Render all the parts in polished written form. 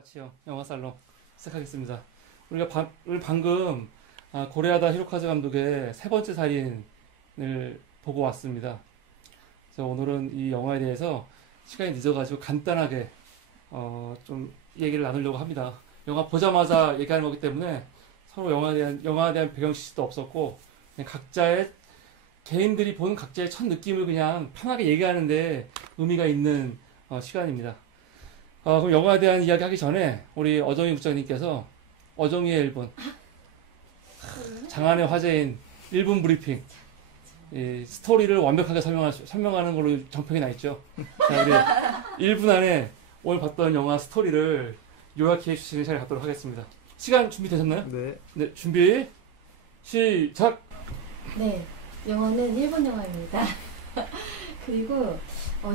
같이요. 영화 살롱 시작하겠습니다. 우리 방금 고레하다 히로카즈 감독의 세 번째 살인을 보고 왔습니다. 그래서 오늘은 이 영화에 대해서 시간이 늦어가지고 간단하게 좀 얘기를 나누려고 합니다. 영화 보자마자 얘기하는 거기 때문에 서로 영화에 대한 배경 지식도 없었고 그냥 각자의 개인들이 보는 각자의 첫 느낌을 그냥 편하게 얘기하는데 의미가 있는 시간입니다. 그럼 영화에 대한 이야기 하기 전에 우리 어정희 국장님께서 어정희의 1분 장안의 화제인 1분 브리핑 이 스토리를 완벽하게 설명하는 걸로 정평이 나 있죠. 자, 우리 1분 안에 오늘 봤던 영화 스토리를 요약해 주시는 시간을 갖도록 하겠습니다. 시간 준비되셨나요? 네. 네, 준비 시작! 네, 영화는 일본 영화입니다. 그리고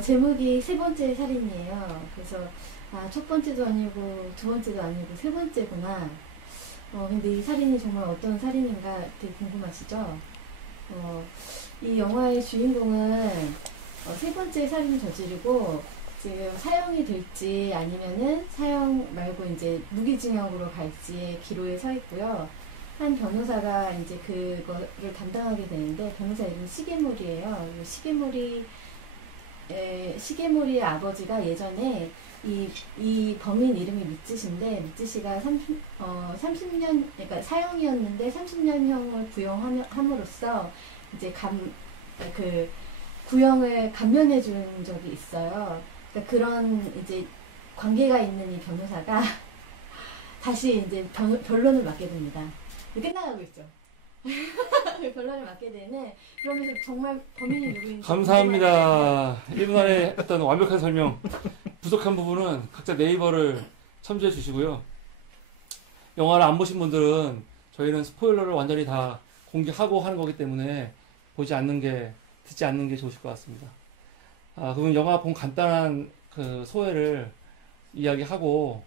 제목이 세 번째 살인이에요. 그래서 첫 번째도 아니고 두 번째도 아니고 세 번째구나. 근데 이 살인이 정말 어떤 살인인가 되게 궁금하시죠? 이 영화의 주인공은 세 번째 살인을 저지르고 지금 사형이 될지 아니면은 사형 말고 이제 무기징역으로 갈지의 기로에 서 있고요. 한 변호사가 이제 그거를 담당하게 되는데 변호사 이름은 시게모리예요. 시게모리의 아버지가 예전에 이 범인 이름이 미쯔시인데 미쯔시가 30년 그러니까 사형이었는데 30년형을 구형함으로써 이제 구형을 감면해 준 적이 있어요. 그러니까 그런 이제 관계가 있는 이 변호사가 다시 이제 변론을 맡게 됩니다. 끝나가고 있죠. 변론을 맡게 되는 그러면서 정말 범인이 누구인지 감사합니다. 1분 안에 했던 완벽한 설명. 부족한 부분은 각자 네이버를 첨부해 주시고요. 영화를 안 보신 분들은 저희는 스포일러를 완전히 다 공개하고 하는 거기 때문에 듣지 않는 게 좋으실 것 같습니다. 그럼 영화 본 간단한 그 소회를 이야기하고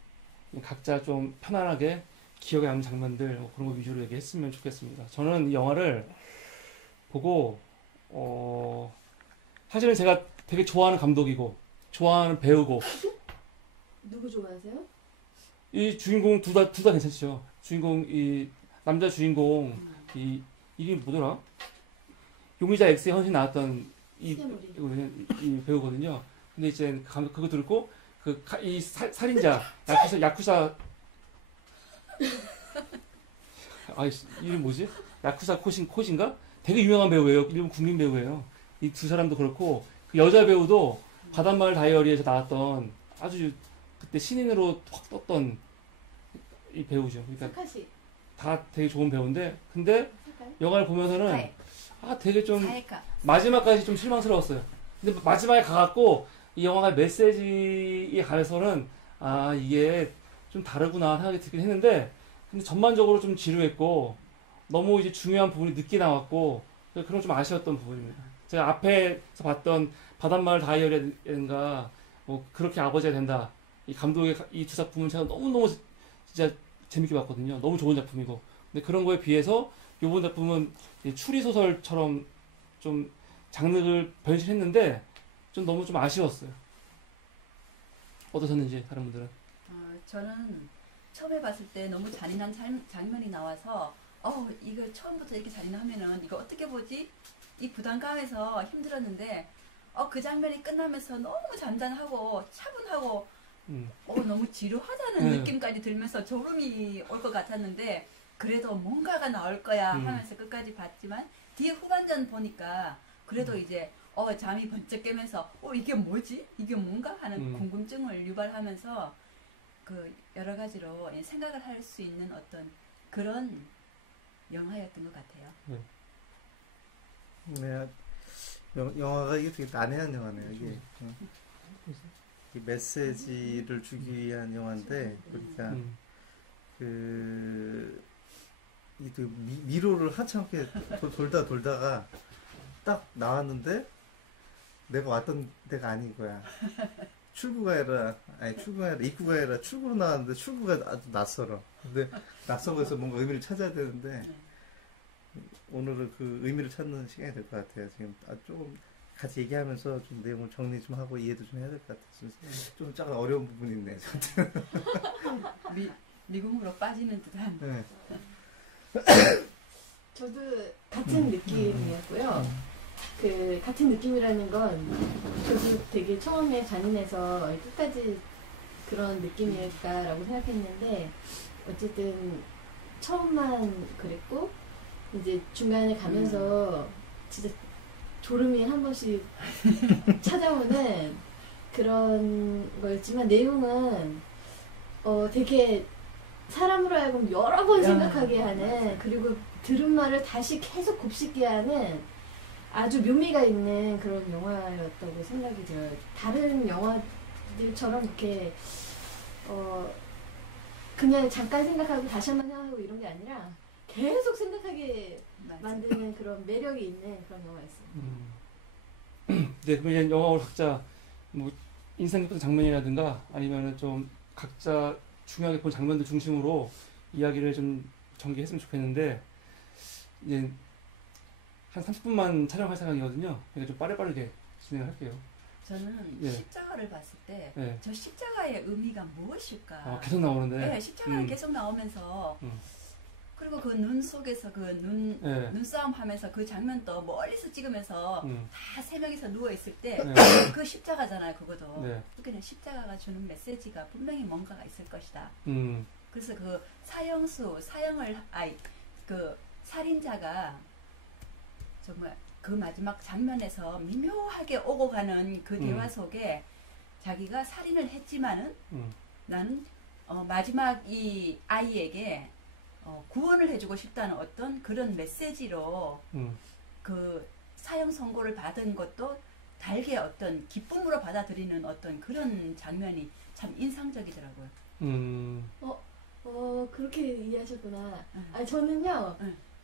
각자 좀 편안하게 기억에 남는 장면들 그런 거 위주로 얘기했으면 좋겠습니다. 저는 이 영화를 보고 사실은 제가 되게 좋아하는 감독이고 좋아하는 배우고 누구 좋아하세요? 이 주인공 둘 다 괜찮죠. 주인공 이 남자 주인공 이 이름이 뭐더라? 용의자 X에 헌신 나왔던 이 배우거든요. 근데 이제 그거 들고 이 살인자 야쿠사 이름 뭐지? 야쿠사 코신가? 되게 유명한 배우예요. 일본 국민 배우예요. 이 두 사람도 그렇고 그 여자 배우도 바닷마을 다이어리에서 나왔던 아주 그때 신인으로 확 떴던 이 배우죠. 그러니까 사카시. 다 되게 좋은 배우인데 근데 영화를 보면서는 되게 좀 사이카. 마지막까지 좀 실망스러웠어요. 근데 마지막에 가갖고 이 영화가 메시지에 가서는 이게 좀 다르구나 생각이 들긴 했는데 근데 전반적으로 좀 지루했고 너무 이제 중요한 부분이 늦게 나왔고 그런 좀 아쉬웠던 부분입니다. 제가 앞에서 봤던 바닷마을 다이어리인가 뭐 그렇게 아버지가 된다. 이 감독의 이 두 작품은 제가 너무너무 진짜 재밌게 봤거든요. 너무 좋은 작품이고 근데 그런 거에 비해서 이번 작품은 추리소설처럼 좀 장르를 변신했는데 좀 너무 좀 아쉬웠어요. 어떠셨는지 다른 분들은? 저는 처음에 봤을 때 너무 잔인한 장면이 나와서 이걸 처음부터 이렇게 잔인하면은 이거 어떻게 보지? 이 부담감에서 힘들었는데 그 장면이 끝나면서 너무 잔잔하고 차분하고 너무 지루하다는 느낌까지 들면서 졸음이 올 것 같았는데 그래도 뭔가가 나올 거야 하면서 끝까지 봤지만 뒤에 후반전 보니까 그래도 이제 잠이 번쩍 깨면서 이게 뭐지? 이게 뭔가 하는 궁금증을 유발하면서 그 여러 가지로 생각을 할 수 있는 어떤 그런 영화였던 것 같아요. 네, 영화가 이게 되게 난해한 영화네요. 이게 이 메시지를 주기 위한 영화인데 그러니까 이 미로를 한참게 돌다가 딱 나왔는데 내가 왔던 데가 아닌 거야. 입구가 아니라 출구로 나왔는데 출구가 아주 낯설어. 근데 낯설고 해서 뭔가 의미를 찾아야 되는데 오늘은 그 의미를 찾는 시간이 될 것 같아요. 지금 조금 같이 얘기하면서 좀 내용을 정리 좀 하고 이해도 좀 해야 될 것 같아요. 좀 약간 어려운 부분이 있네. 미궁으로 빠지는 듯한. 네. 저도 같은 느낌이었고요. 그 같은 느낌이라는 건 저도 되게 처음에 잔인해서 끝까지 그런 느낌일까라고 생각했는데 어쨌든 처음만 그랬고 이제 중간에 가면서 진짜 졸음이 한 번씩 찾아오는 그런 거였지만 내용은 되게 사람으로 하여금 여러 번 생각하게 하는, 그리고 들은 말을 다시 계속 곱씹게 하는 아주 묘미가 있는 그런 영화였다고 생각이 들어요. 다른 영화들처럼 이렇게 그냥 잠깐 생각하고 다시 한번 생각하고 이런 게 아니라 계속 생각하게 맞아. 만드는 그런 매력이 있는 그런 영화였어요. 네, 그럼 이제 영화로 각자 뭐 인상 깊은 장면이라든가 아니면은 좀 각자 중요하게 본 장면들 중심으로 이야기를 좀 전개했으면 좋겠는데 이제 한 30분만 촬영할 생각이거든요. 그러니까 좀 빠르게 진행을 할게요. 저는 예. 십자가를 봤을 때 네. 저 십자가의 의미가 무엇일까? 계속 나오는데. 네, 십자가가 계속 나오면서 그리고 그 눈 속에서 그 네. 눈싸움 하면서 그 장면도 멀리서 찍으면서 다 세 명이서 누워 있을 때 그 네. 십자가잖아요, 그거도. 네. 그냥 십자가가 주는 메시지가 분명히 뭔가가 있을 것이다. 음. 그래서 그 그 살인자가 정말 그 마지막 장면에서 미묘하게 오고 가는 그 대화 속에 자기가 살인을 했지만은 나는 마지막 이 아이에게 구원을 해주고 싶다는 어떤 그런 메시지로 그 사형 선고를 받은 것도 달게 어떤 기쁨으로 받아들이는 어떤 그런 장면이 참 인상적이더라고요. 그렇게 이해하셨구나. 저는요,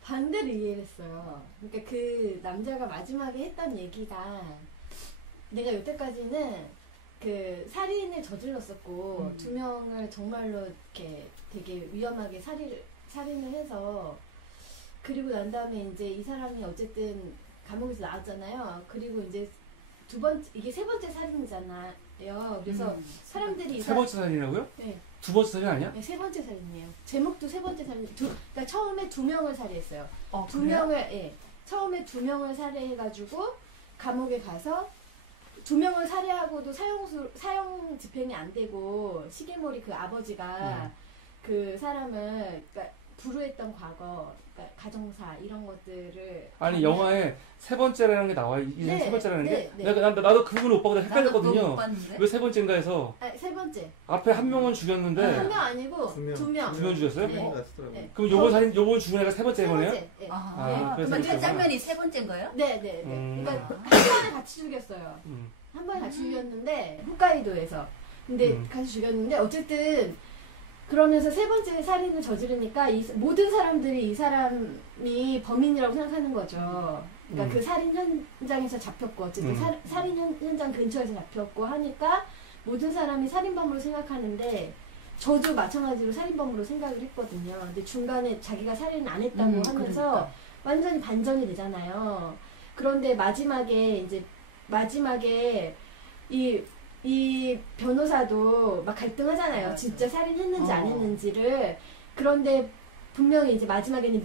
반대로 이해를 했어요. 그러니까 그 남자가 마지막에 했던 얘기가 내가 여태까지는 그 살인을 저질렀었고 두 명을 정말로 이렇게 되게 위험하게 살인을 해서 그리고 난 다음에 이제 이 사람이 어쨌든 감옥에서 나왔잖아요. 그리고 이제 이게 세 번째 살인이잖아요. 그래서 사람들이 세 번째 살인이라고요? 네. 두 번째 살인 아니야? 네, 세 번째 살인이에요. 제목도 세 번째 살인. 그러니까 처음에 2명을 살해했어요. 두 그래요? 명을, 예. 처음에 2명을 살해해가지고 감옥에 가서 2명을 살해하고도 사형 집행이 안 되고 시계머리 그 아버지가 그 사람을 그러니까 불우했던 과거, 그러니까 가정사 이런 것들을 아니 영화에 세 번째라는 게 나와요. 네, 세 번째라는 네, 게? 네. 나도 그 부분을 못 보고 나도 그거 헷갈렸거든요. 못 봤는데. 왜 세 번째인가 해서 세 번째. 앞에 한 명은 죽였는데 한 명 아니고 두 명. 2명. 두 명 죽였어요? 네. 네. 그럼 요번 죽은 애가 세 번째 세 거네요? 번째. 네. 그래서 그럼 그 그랬구나. 장면이 세 번째인 거예요? 네. 그러니까 한 번에 같이 죽였어요. 한 번에 같이 죽였는데 홋카이도에서. 근데 같이 죽였는데 어쨌든 그러면서 세 번째 살인을 저지르니까 모든 사람들이 이 사람이 범인이라고 생각하는 거죠. 그러니까 그 살인 현장에서 잡혔고 어쨌든 살인 현장 근처에서 잡혔고 하니까 모든 사람이 살인범으로 생각하는데 저도 마찬가지로 살인범으로 생각을 했거든요. 근데 중간에 자기가 살인을 안 했다고 하면서 그러니까. 완전히 반전이 되잖아요. 그런데 마지막에 이 변호사도 막 갈등하잖아요. 맞아. 진짜 살인했는지 안 했는지를. 그런데 분명히 이제 마지막에는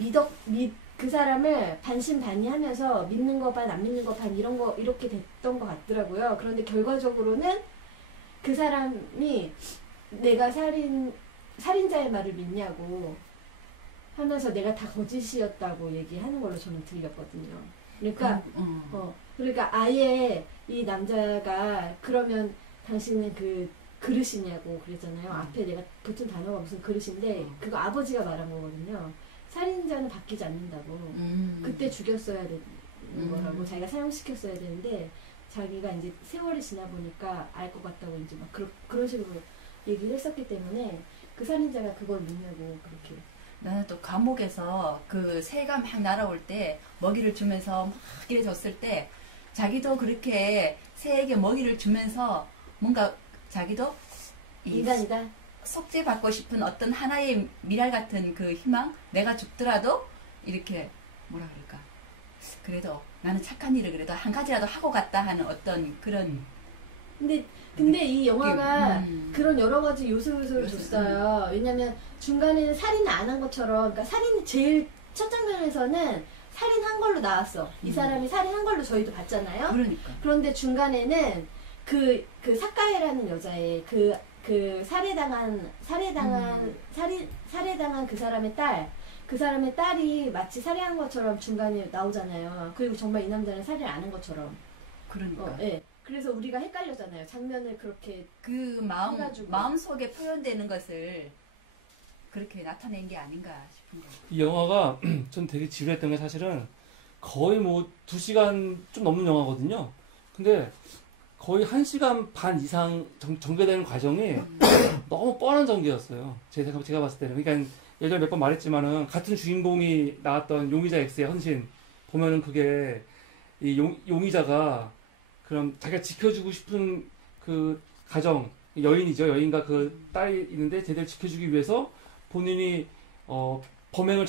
그 사람을 반신반의하면서 믿는 거 반, 안 믿는 거 반 이렇게 됐던 것 같더라고요. 그런데 결과적으로는 그 사람이 내가 살인자의 말을 믿냐고 하면서 내가 다 거짓이었다고 얘기하는 걸로 저는 들렸거든요. 그러니까 그러니까 아예 이 남자가 그러면 당신은 그 그릇이냐고 그랬잖아요. 앞에 내가 붙은 단어가 무슨 그릇인데 그거 아버지가 말한 거거든요. 살인자는 바뀌지 않는다고. 그때 죽였어야 되는 거라고 자기가 사형시켰어야 되는데 자기가 이제 세월이 지나 보니까 알 것 같다고 이제 막 그런 식으로 얘기를 했었기 때문에 그 살인자가 그걸 믿냐고 그렇게. 나는 또 감옥에서 그 새가 막 날아올 때 먹이를 주면서 막 이래 줬을 때 자기도 그렇게 새에게 먹이를 주면서 뭔가 자기도 인간이다. 속죄받고 싶은 어떤 하나의 미랄 같은 그 희망, 내가 죽더라도 이렇게 뭐라 그럴까, 그래도 나는 착한 일을 그래도 한 가지라도 하고 갔다 하는 어떤 그런 근데 이 영화가 음. 그런 여러 가지 요소를 줬어요. 왜냐면 중간에는 살인을 안 한 것처럼, 그러니까 살인이 제일 첫 장면에서는 살인한 걸로 나왔어. 이 사람이 살인한 걸로 저희도 봤잖아요. 그러니까. 그런데 중간에는 그 사카이라는 여자의 그 살해당한 그 사람의 그 사람의 딸이 마치 살해한 것처럼 중간에 나오잖아요. 그리고 정말 이 남자는 살인 안 한 것처럼. 그러니까. 예. 그래서 우리가 헷갈렸잖아요. 장면을 그렇게 그 해가지고. 마음 속에 표현되는 것을 그렇게 나타낸 게 아닌가 싶은 거예요. 이 영화가 전 되게 지루했던 게 사실은 거의 뭐 2시간 좀 넘는 영화거든요. 근데 거의 1시간 반 이상 전개되는 과정이 너무 뻔한 전개였어요. 제가 봤을 때는. 그러니까 예전에 몇 번 말했지만은 같은 주인공이 나왔던 용의자 X의 헌신 보면은 그게 이 용의자가 그럼 자기가 지켜주고 싶은 그 가정, 여인이죠. 여인과 그 딸이 있는데 쟤들 지켜주기 위해서 본인이 범행을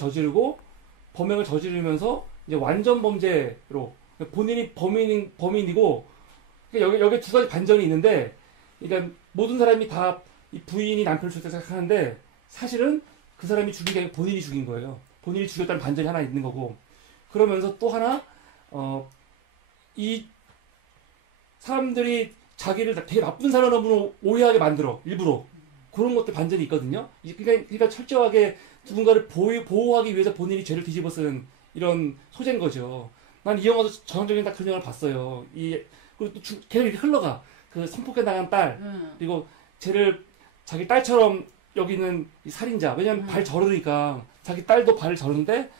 저지르면서 이제 완전 범죄로 본인이 범인이고 그러니까 여기 두 가지 반전이 있는데 그러니까 모든 사람이 다 이 부인이 남편을 죽였다 생각하는데 사실은 그 사람이 죽인 게 아니고 본인이 죽인 거예요. 본인이 죽였다는 반전이 하나 있는 거고 그러면서 또 하나 이 사람들이 자기를 되게 나쁜 사람으로 오해하게 만들어 일부러 그런 것들 반전이 있거든요. 그러니까 철저하게 누군가를 보호하기 위해서 본인이 죄를 뒤집어 쓰는 이런 소재인 거죠. 난 이 영화도 전형적인 딱 그런 영화를 봤어요. 그리고 또 계속 이렇게 흘러가. 그 성폭행 당한 딸 그리고 쟤를 자기 딸처럼 여기는 이 살인자. 왜냐면 발 저르니까 자기 딸도 발을 저르는데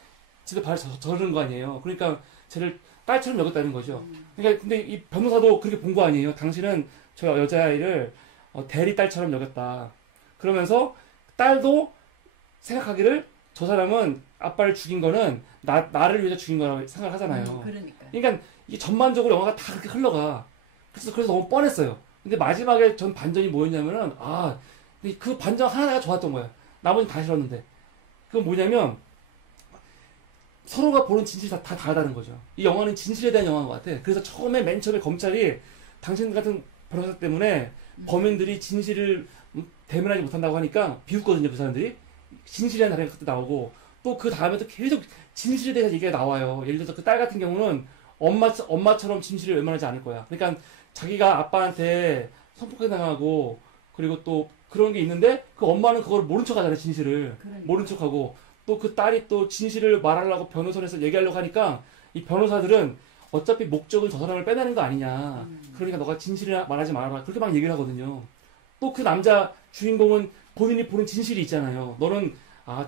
쟤도 발을 저르는 거 아니에요. 그러니까 쟤를 딸처럼 여겼다는 거죠. 그러니까 근데 이 변호사도 그렇게 본 거 아니에요. 당신은 저 여자아이를 대리 딸처럼 여겼다. 그러면서 딸도 생각하기를 저 사람은 아빠를 죽인 거는 나를 위해서 죽인 거라고 생각을 하잖아요. 그러니까 이게 전반적으로 영화가 다 그렇게 흘러가. 그래서 너무 뻔했어요. 근데 마지막에 전 반전이 뭐였냐면은 근데 그 반전 하나가 좋았던 거야. 나머지는 다 싫었는데. 그건 뭐냐면 서로가 보는 진실이 다 다르다는 거죠. 이 영화는 진실에 대한 영화인 것 같아. 그래서 맨 처음에 검찰이 당신 같은 변호사 때문에 범인들이 진실을 대면하지 못한다고 하니까 비웃거든요, 그 사람들이. 진실이라는 단어가 그때 나오고 또 그 다음에 또 계속 진실에 대해서 얘기가 나와요. 예를 들어서 그 딸 같은 경우는 엄마처럼 진실을 외면하지 않을 거야. 그러니까 자기가 아빠한테 성폭행당하고 그리고 또 그런 게 있는데 그 엄마는 그걸 모른 척 하잖아요, 진실을. 모른 척하고 또 그 딸이 또 진실을 말하려고 변호사에서 얘기하려고 하니까 이 변호사들은 어차피 목적은 저 사람을 빼내는 거 아니냐. 그러니까 너가 진실을 말하지 말아라. 그렇게 막 얘기를 하거든요. 또 그 남자 주인공은 본인이 보는 진실이 있잖아요. 너는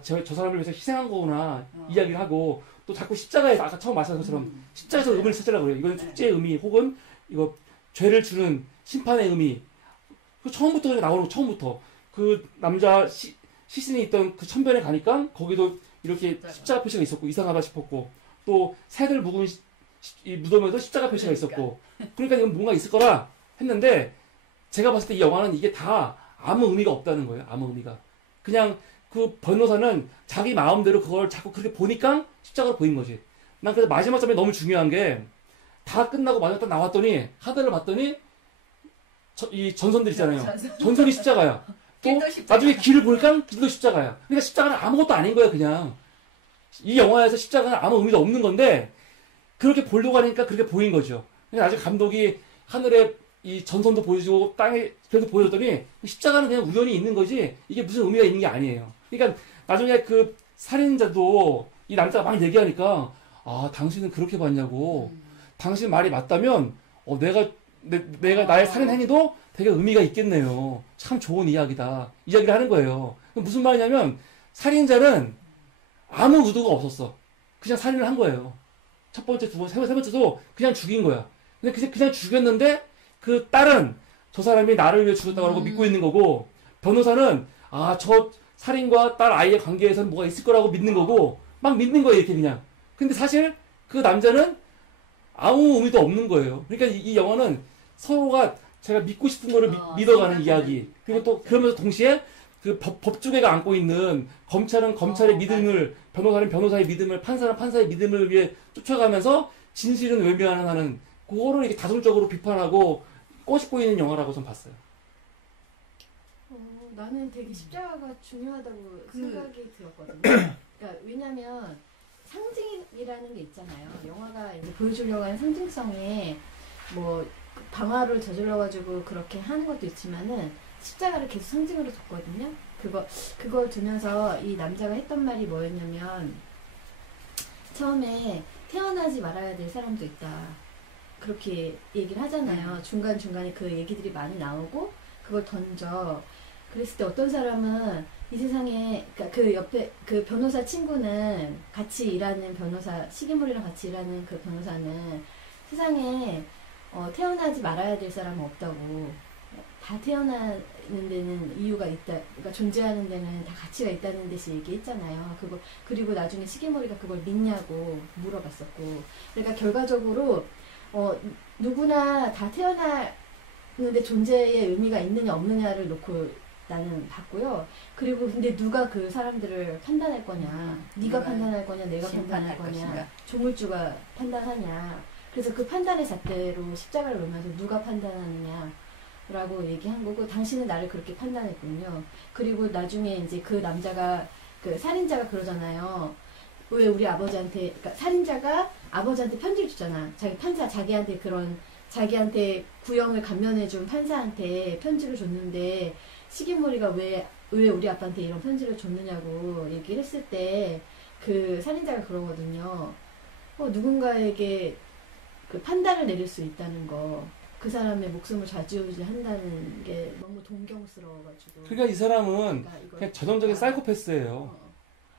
저 사람을 위해서 희생한 거구나 이야기를 하고 또 자꾸 십자가에서 아까 처음 말씀하신 것처럼 십자가에서 의미를 찾으라고 그래요. 이건 축제의 의미 혹은 이거 죄를 주는 심판의 의미. 그 처음부터 나오는 거 처음부터 그 남자 시신이 있던 그 천변에 가니까 거기도 이렇게 십자가 표시가 있었고 이상하다 싶었고 또 새들 묵은 이 무덤에도 십자가 표시가 있었고 그러니까 이건 뭔가 있을 거라 했는데 제가 봤을 때 이 영화는 이게 다 아무 의미가 없다는 거예요. 아무 의미가. 그냥 그 변호사는 자기 마음대로 그걸 자꾸 그렇게 보니까 십자가로 보인 거지. 난 그래서 마지막 장면이 너무 중요한 게 다 끝나고 마지막 딱 나왔더니 하드를 봤더니 이 전선들 있잖아요. 전선이 십자가야. 또 나중에 길을 보니까 길도 십자가야. 그러니까 십자가는 아무것도 아닌 거야 그냥. 이 영화에서 십자가는 아무 의미도 없는 건데 그렇게 보려고 하니까 그렇게 보인 거죠. 그러니까 나중에 감독이 하늘에 이 전선도 보여주고 땅에 그래도 보여줬더니 십자가는 그냥 우연히 있는 거지 이게 무슨 의미가 있는 게 아니에요. 그러니까 나중에 그 살인자도 이 남자가 막 얘기하니까 당신은 그렇게 봤냐고. 당신 말이 맞다면 내가 나의 살인 행위도 되게 의미가 있겠네요. 참 좋은 이야기다. 이야기를 하는 거예요. 무슨 말이냐면 살인자는 아무 의도가 없었어. 그냥 살인을 한 거예요. 첫 번째, 두 번째, 세 번째도 그냥 죽인 거야. 근데 그냥 죽였는데 그 딸은 저 사람이 나를 위해 죽였다고 하고 믿고 있는 거고 변호사는 저 살인과 딸 아이의 관계에서는 뭐가 있을 거라고 믿는 거고 막 믿는 거예요 이렇게 그냥. 근데 사실 그 남자는 아무 의미도 없는 거예요. 그러니까 이 영화는 서로가 제가 믿고 싶은 거를 믿어가는 이야기. 그리고 또 그러면서 동시에 그 법조계가 안고 있는 검찰은 검찰의 믿음을, 변호사는 변호사의 믿음을, 판사는 판사의 믿음을 위해 쫓아가면서 진실은 외면하는 그거를 이렇게 다중적으로 비판하고 꼬집고 있는 영화라고 좀 봤어요. 나는 되게 십자가가 중요하다고 그- 생각이 들었거든요. 그러니까 왜냐면 상징이라는 게 있잖아요. 영화가 이제 보여주려고 하는 상징성에 뭐 방화를 저질러가지고 그렇게 하는 것도 있지만은 십자가를 계속 상징으로 뒀거든요. 그걸 두면서 이 남자가 했던 말이 뭐였냐면 처음에 태어나지 말아야 될 사람도 있다. 그렇게 얘기를 하잖아요. 중간중간에 그 얘기들이 많이 나오고 그걸 던져. 그랬을 때 어떤 사람은 이 세상에, 그러니까 그 옆에 그 변호사 친구는 같이 일하는 변호사, 시기물이랑 같이 일하는 그 변호사는 세상에 태어나지 말아야 될 사람은 없다고. 다 태어나는 데는 이유가 있다. 그러니까 존재하는 데는 다 가치가 있다는 듯이 얘기했잖아요. 그리고 나중에 시기머리가 그걸 믿냐고 물어봤었고. 그러니까 결과적으로 누구나 다 태어나는데 존재의 의미가 있느냐 없느냐를 놓고 나는 봤고요. 그리고 근데 누가 그 사람들을 판단할 거냐. 네가 판단할 거냐, 내가 판단할 거냐. 것인가. 조물주가 판단하냐. 그래서 그 판단의 잣대로 십자가를 놓으면서 누가 판단하느냐 라고 얘기한 거고, 당신은 나를 그렇게 판단했군요. 그리고 나중에 이제 그 남자가, 그 살인자가 그러잖아요. 왜 우리 아버지한테, 그러니까 살인자가 아버지한테 편지를 주잖아. 자기한테 구형을 감면해준 판사한테 편지를 줬는데, 시기머리가 왜 우리 아빠한테 이런 편지를 줬느냐고 얘기를 했을 때, 그 살인자가 그러거든요. 누군가에게 그 판단을 내릴 수 있다는 거, 그 사람의 목숨을 좌지우지한다는 게 너무 동경스러워가지고. 그러니까 이 사람은 이걸 그냥 전형적인 사이코패스예요. 어.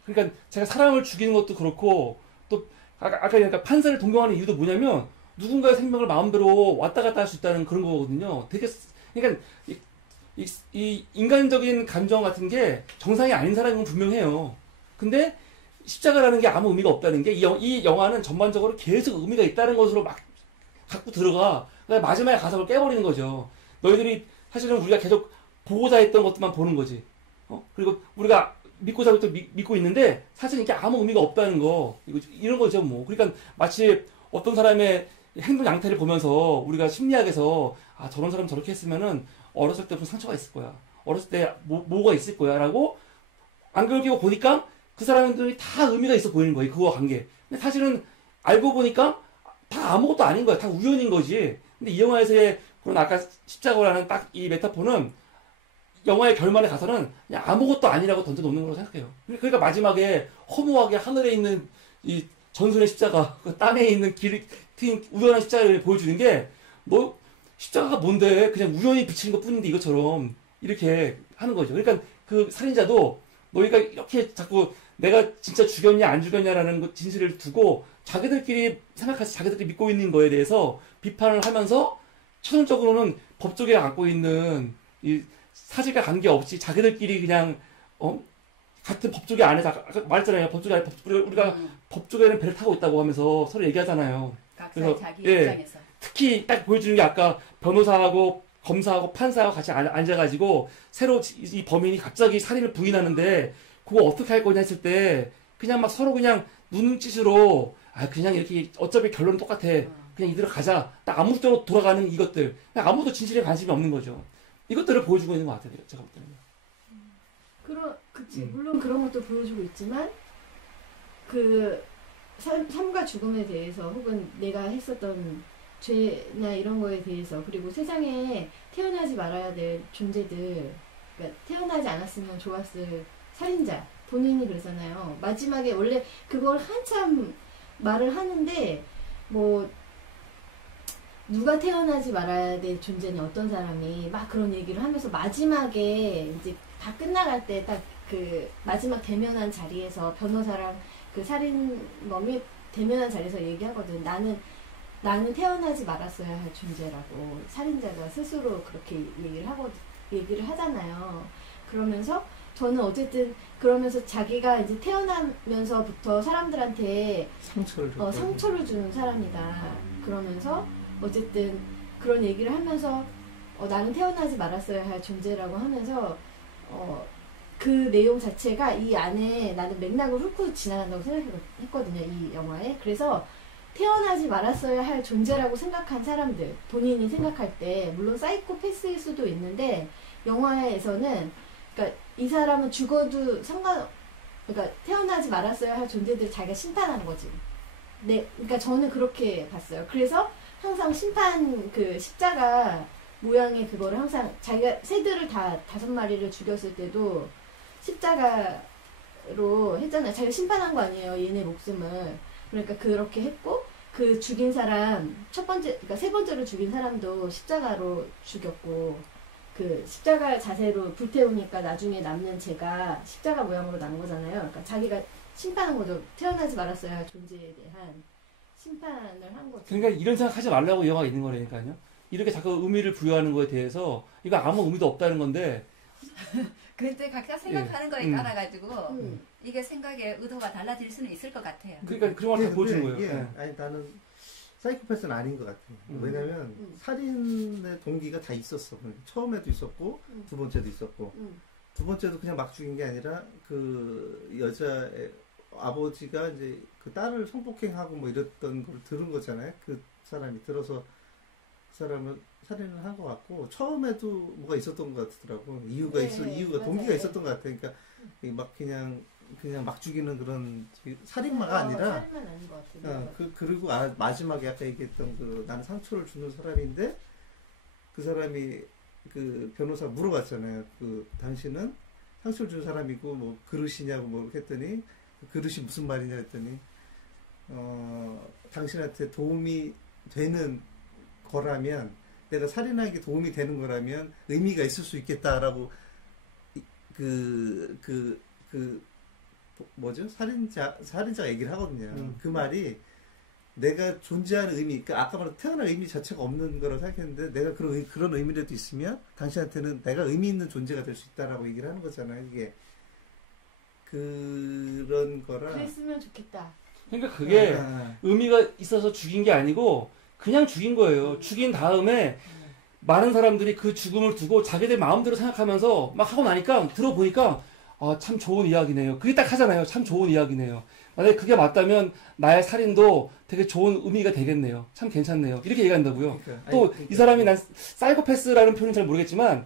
그러니까 제가 사람을 죽이는 것도 그렇고, 또 아까 그러니까 판사를 동경하는 이유도 뭐냐면 누군가의 생명을 마음대로 왔다 갔다 할 수 있다는 그런 거거든요. 되게 그러니까 이 인간적인 감정 같은 게 정상이 아닌 사람은 분명해요. 근데 십자가라는 게 아무 의미가 없다는 게 이 영화는 전반적으로 계속 의미가 있다는 것으로 막 갖고 들어가. 그러니까 마지막에 가서 깨버리는 거죠. 너희들이 사실은 우리가 계속 보고자 했던 것들만 보는 거지. 그리고 우리가 믿고자 또 믿고 있는데 사실 이게 아무 의미가 없다는 거. 이런 거죠, 뭐. 그러니까 마치 어떤 사람의 행동 양태를 보면서 우리가 심리학에서 저런 사람 저렇게 했으면은 어렸을 때 무슨 상처가 있을 거야. 어렸을 때 뭐가 있을 거야. 라고 안경을 끼고 보니까 그 사람들이 다 의미가 있어 보이는 거예요. 그거와 관계. 근데 사실은 알고 보니까 다 아무것도 아닌 거야. 다 우연인 거지. 근데 이 영화에서의 그런 아까 십자가라는 딱 이 메타포는 영화의 결말에 가서는 그냥 아무것도 아니라고 던져놓는 거라고 생각해요. 그러니까 마지막에 허무하게 하늘에 있는 이 전순의 십자가, 그 땅에 있는 길이 트인 우연한 십자가를 보여주는 게, 너 십자가가 뭔데? 그냥 우연히 비치는 것 뿐인데 이것처럼 이렇게 하는 거죠. 그러니까 그 살인자도 너희가 이렇게 자꾸 내가 진짜 죽였냐 안 죽였냐라는 진실을 두고 자기들끼리 생각해서 자기들끼리 믿고 있는 거에 대해서 비판을 하면서 최종적으로는 법조계가 갖고 있는 이 사실과 관계없이 자기들끼리 그냥 같은 법조계 안에서 아까 말했잖아요. 법조계 안에 우리가 법조계는 배를 타고 있다고 하면서 서로 얘기하잖아요. 각자 그래서, 자기 예. 입장에서. 특히 딱 보여주는 게 아까 변호사하고 검사하고 판사하고 같이 앉아가지고 새로 이 범인이 갑자기 살인을 부인하는데 그거 어떻게 할 거냐 했을 때 그냥 막 서로 그냥 눈짓으로 그냥 이렇게 어차피 결론은 똑같아. 그냥 이대로 가자. 딱 암묵적으로 돌아가는 이것들. 그냥 아무도 진실에 관심이 없는 거죠. 이것들을 보여주고 있는 것 같아요. 제가 볼 때는. 그치. 물론 그런 것도 보여주고 있지만, 그, 삶과 죽음에 대해서, 혹은 내가 했었던 죄나 이런 거에 대해서, 그리고 세상에 태어나지 말아야 될 존재들, 그러니까 태어나지 않았으면 좋았을 살인자, 본인이 그러잖아요. 마지막에 원래 그걸 한참 말을 하는데, 뭐, 누가 태어나지 말아야 될 존재냐, 어떤 사람이 막 그런 얘기를 하면서 마지막에 이제 다 끝나갈 때 딱 그 마지막 대면한 자리에서 변호사랑 그 살인범이 대면한 자리에서 얘기하거든. 나는 태어나지 말았어야 할 존재라고 살인자가 스스로 그렇게 얘기를 하잖아요. 그러면서 저는 어쨌든 그러면서 자기가 이제 태어나면서부터 사람들한테 상처를 준 사람이다. 그러면서 어쨌든 그런 얘기를 하면서 나는 태어나지 말았어야 할 존재라고 하면서 그 내용 자체가 이 안에 나는 맥락을 훑고 지나간다고 생각했거든요. 이 영화에. 그래서 태어나지 말았어야 할 존재라고 생각한 사람들, 본인이 생각할 때, 물론 사이코패스일 수도 있는데, 영화에서는, 그러니까 이 사람은 죽어도 그러니까 태어나지 말았어야 할 존재들을 자기가 심판하는 거지. 네, 그러니까 저는 그렇게 봤어요. 그래서 항상 심판 그 십자가 모양의 그거를 항상 자기가 새들을 다 5마리를 죽였을 때도 십자가로 했잖아요. 자기가 심판한 거 아니에요. 얘네 목숨을. 그러니까 그렇게 했고, 그 죽인 사람, 그러니까 3번째로 죽인 사람도 십자가로 죽였고, 그 십자가 자세로 불태우니까 나중에 남는 죄가 십자가 모양으로 난 거잖아요. 그러니까 자기가 심판한 거죠. 태어나지 말았어야 할 존재에 대한 심판을 한 거죠. 그러니까 이런 생각 하지 말라고 이 영화가 있는 거라니까요. 이렇게 자꾸 의미를 부여하는 거에 대해서 이거 아무 의미도 없다는 건데. 그때 각자 생각하는 거에 따라가지고 이게 생각의 의도가 달라질 수는 있을 것 같아요. 그러니까 그런 걸 다 보여주는 거예요. 이게 네. 아니 나는 사이코패스는 아닌 것 같아요. 왜냐면 살인의 동기가 다 있었어. 처음에도 있었고 두 번째도 있었고 두 번째도 그냥 막 죽인 게 아니라 그 여자의 아버지가 이제 그 딸을 성폭행하고 뭐 이랬던 걸 들은 거잖아요. 그 사람이 들어서 그 사람은 살인을 한 것 같고 처음에도 뭐가 있었던 것 같더라고. 이유가 동기가 맞아요. 있었던 것 같아. 그러니까 막 그냥 막 죽이는 그런 살인마가 아니라 살인만 아닌 것 같아요. 그리고 마지막에 아까 얘기했던 그 나는 상처를 주는 사람인데 그 사람이 그 변호사 물어봤잖아요. 그 당신은 상처를 준 사람이고 뭐 그릇이냐고 뭐 했더니 그 그릇이 무슨 말이냐 했더니 당신한테 도움이 되는 거라면 내가 살인하는 게 도움이 되는 거라면 의미가 있을 수 있겠다라고 뭐죠? 살인자가 얘기를 하거든요. 그 말이 내가 존재하는 의미, 그러니까 아까 말한 태어난 의미 자체가 없는 거라고 생각했는데 내가 그런 의미라도 있으면 당신한테는 내가 의미 있는 존재가 될 수 있다라고 얘기를 하는 거잖아요. 이게 그런 거라. 그랬으면 좋겠다. 그러니까 그게 의미가 있어서 죽인 게 아니고 그냥 죽인 거예요. 죽인 다음에 많은 사람들이 그 죽음을 두고 자기들 마음대로 생각하면서 막 하고 나니까 들어보니까 참 좋은 이야기네요. 그게 딱 하잖아요. 참 좋은 이야기네요. 만약에 그게 맞다면 나의 살인도 되게 좋은 의미가 되겠네요. 참 괜찮네요. 이렇게 얘기한다고요. 또 이 사람이 난 사이코패스라는 표현은 잘 모르겠지만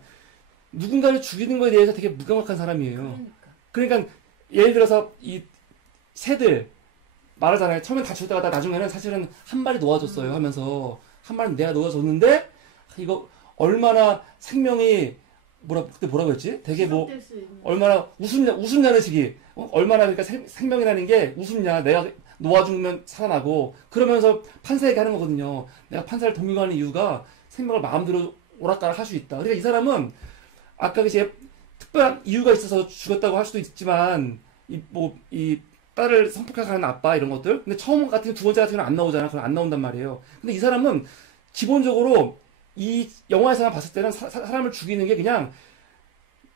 누군가를 죽이는 거에 대해서 되게 무감각한 사람이에요. 그러니까 예를 들어서 이 새들 말하잖아요. 처음엔 다 죽였다가 나중에는 사실은 한 마리 놓아줬어요 하면서 한 마리 내가 놓아줬는데 이거 얼마나 생명이 그때 뭐라고 했지? 되게 뭐 얼마나 우습냐는 식이 얼마나 그러니까 생명이라는 게 우습냐 내가 놓아주면 살아나고 그러면서 판사에게 하는 거거든요. 내가 판사를 동경하는 이유가 생명을 마음대로 오락가락 할 수 있다. 그러니까 이 사람은 아까 이제 특별한 이유가 있어서 죽였다고 할 수도 있지만 이 딸을 성폭행하는 아빠 이런 것들. 근데 처음 같은 두 번째 같은 경우는 안 나오잖아. 그건 안 나온단 말이에요. 근데 이 사람은 기본적으로 이 영화에서만 봤을 때는 사람을 죽이는 게 그냥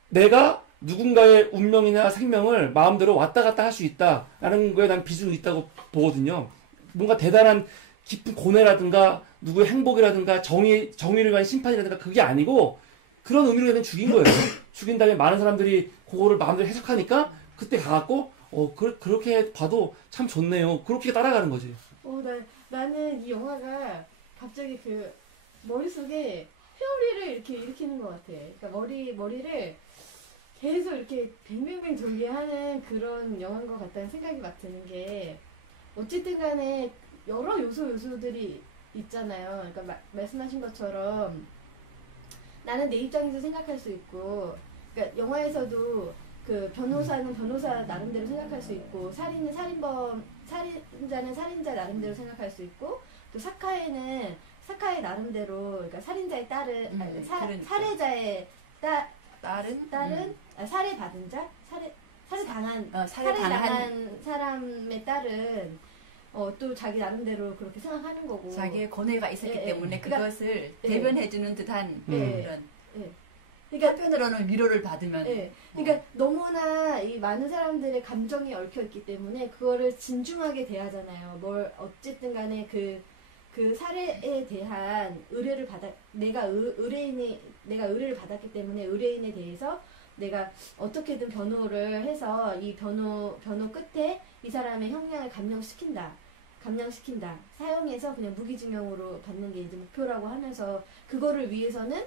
내가 누군가의 운명이나 생명을 마음대로 왔다 갔다 할 수 있다라는 거에 난 비중이 있다고 보거든요. 뭔가 대단한 깊은 고뇌라든가 누구의 행복이라든가 정의를 위한 심판이라든가 그게 아니고 그런 의미로 그냥 죽인 거예요. 죽인 다음에 많은 사람들이 그거를 마음대로 해석하니까 그때 가갖고 그렇게 봐도 참 좋네요. 그렇게 따라가는 거지. 나는 이 영화가 갑자기 그 머릿속에 회오리를 이렇게 일으키는 것 같아. 그러니까 머리를 계속 이렇게 뱅뱅뱅 돌게 하는 그런 영화인 것 같다는 생각이 막 드는 게 어쨌든 간에 여러 요소들이 있잖아요. 그러니까 말씀하신 것처럼 나는 내 입장에서 생각할 수 있고 그러니까 영화에서도 그 변호사는 변호사 나름대로 생각할 수 있고 살인자는 살인자 나름대로 생각할 수 있고 또 사카의 나름대로 그러니까 살인자의 딸은 그러니까. 살해자의 딸은 살해받은 자 살해당한 사람의 딸은 또 자기 나름대로 그렇게 생각하는 거고 자기의 고뇌가 있었기 때문에 그러니까, 그것을 대변해주는 듯한 그런 그러니까 한편으로는 위로를 받으면 그러니까 너무나 이 많은 사람들의 감정이 얽혀 있기 때문에 그거를 진중하게 대하잖아요. 어쨌든 간에 그 사례에 대한 의뢰를 내가 의뢰를 받았기 때문에 의뢰인에 대해서 내가 어떻게든 변호를 해서 이 변호 끝에 이 사람의 형량을 감형시킨다. 감량시킨다. 사형에서 그냥 무기징역으로 받는 게 이제 목표라고 하면서 그거를 위해서는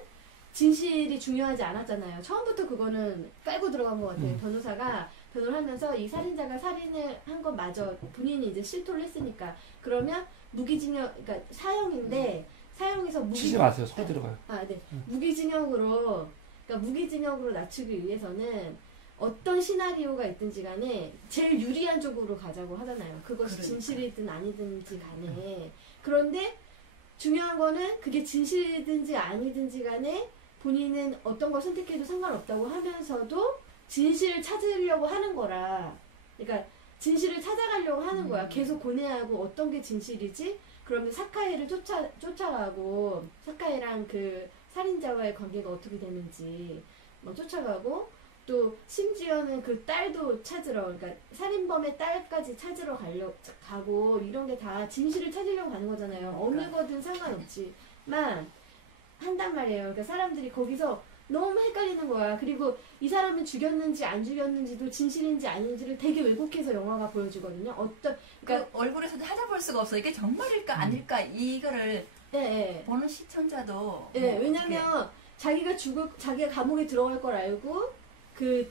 진실이 중요하지 않았잖아요. 처음부터 그거는 깔고 들어간 것 같아요. 변호사가 변호를 하면서 이 살인자가 살인을 한 것마저 본인이 이제 실토를 했으니까 그러면 무기징역, 그러니까 사형인데 사형에서 치지 마세요. 소리 들어가요. 네. 무기징역으로, 그러니까 무기징역으로 낮추기 위해서는 어떤 시나리오가 있든지 간에 제일 유리한 쪽으로 가자고 하잖아요. 그것이 그러니까. 진실이든 아니든지 간에. 그런데 중요한 거는 그게 진실이든지 아니든지 간에 본인은 어떤 걸 선택해도 상관없다고 하면서도 진실을 찾으려고 하는 거라. 그러니까 진실을 찾아가려고 하는 거야. 계속 고뇌하고 어떤 게 진실이지? 그러면 사카이를 쫓아가고 사카이랑 그 살인자와의 관계가 어떻게 되는지 쫓아가고 또 심지어는 그 딸도 찾으러, 그러니까 살인범의 딸까지 찾으러 가고 이런 게 다 진실을 찾으려고 가는 거잖아요. 어느 거든 상관없지만 한단 말이에요. 그러니까 사람들이 거기서 너무 헷갈리는 거야. 그리고 이 사람이 죽였는지 안 죽였는지도 진실인지 아닌지를 되게 왜곡해서 영화가 보여주거든요. 그러니까 그 얼굴에서 찾아볼 수가 없어. 이게 정말일까 아닐까 이거를 보는 시청자도 왜냐면 자기가 감옥에 들어갈 걸 알고 그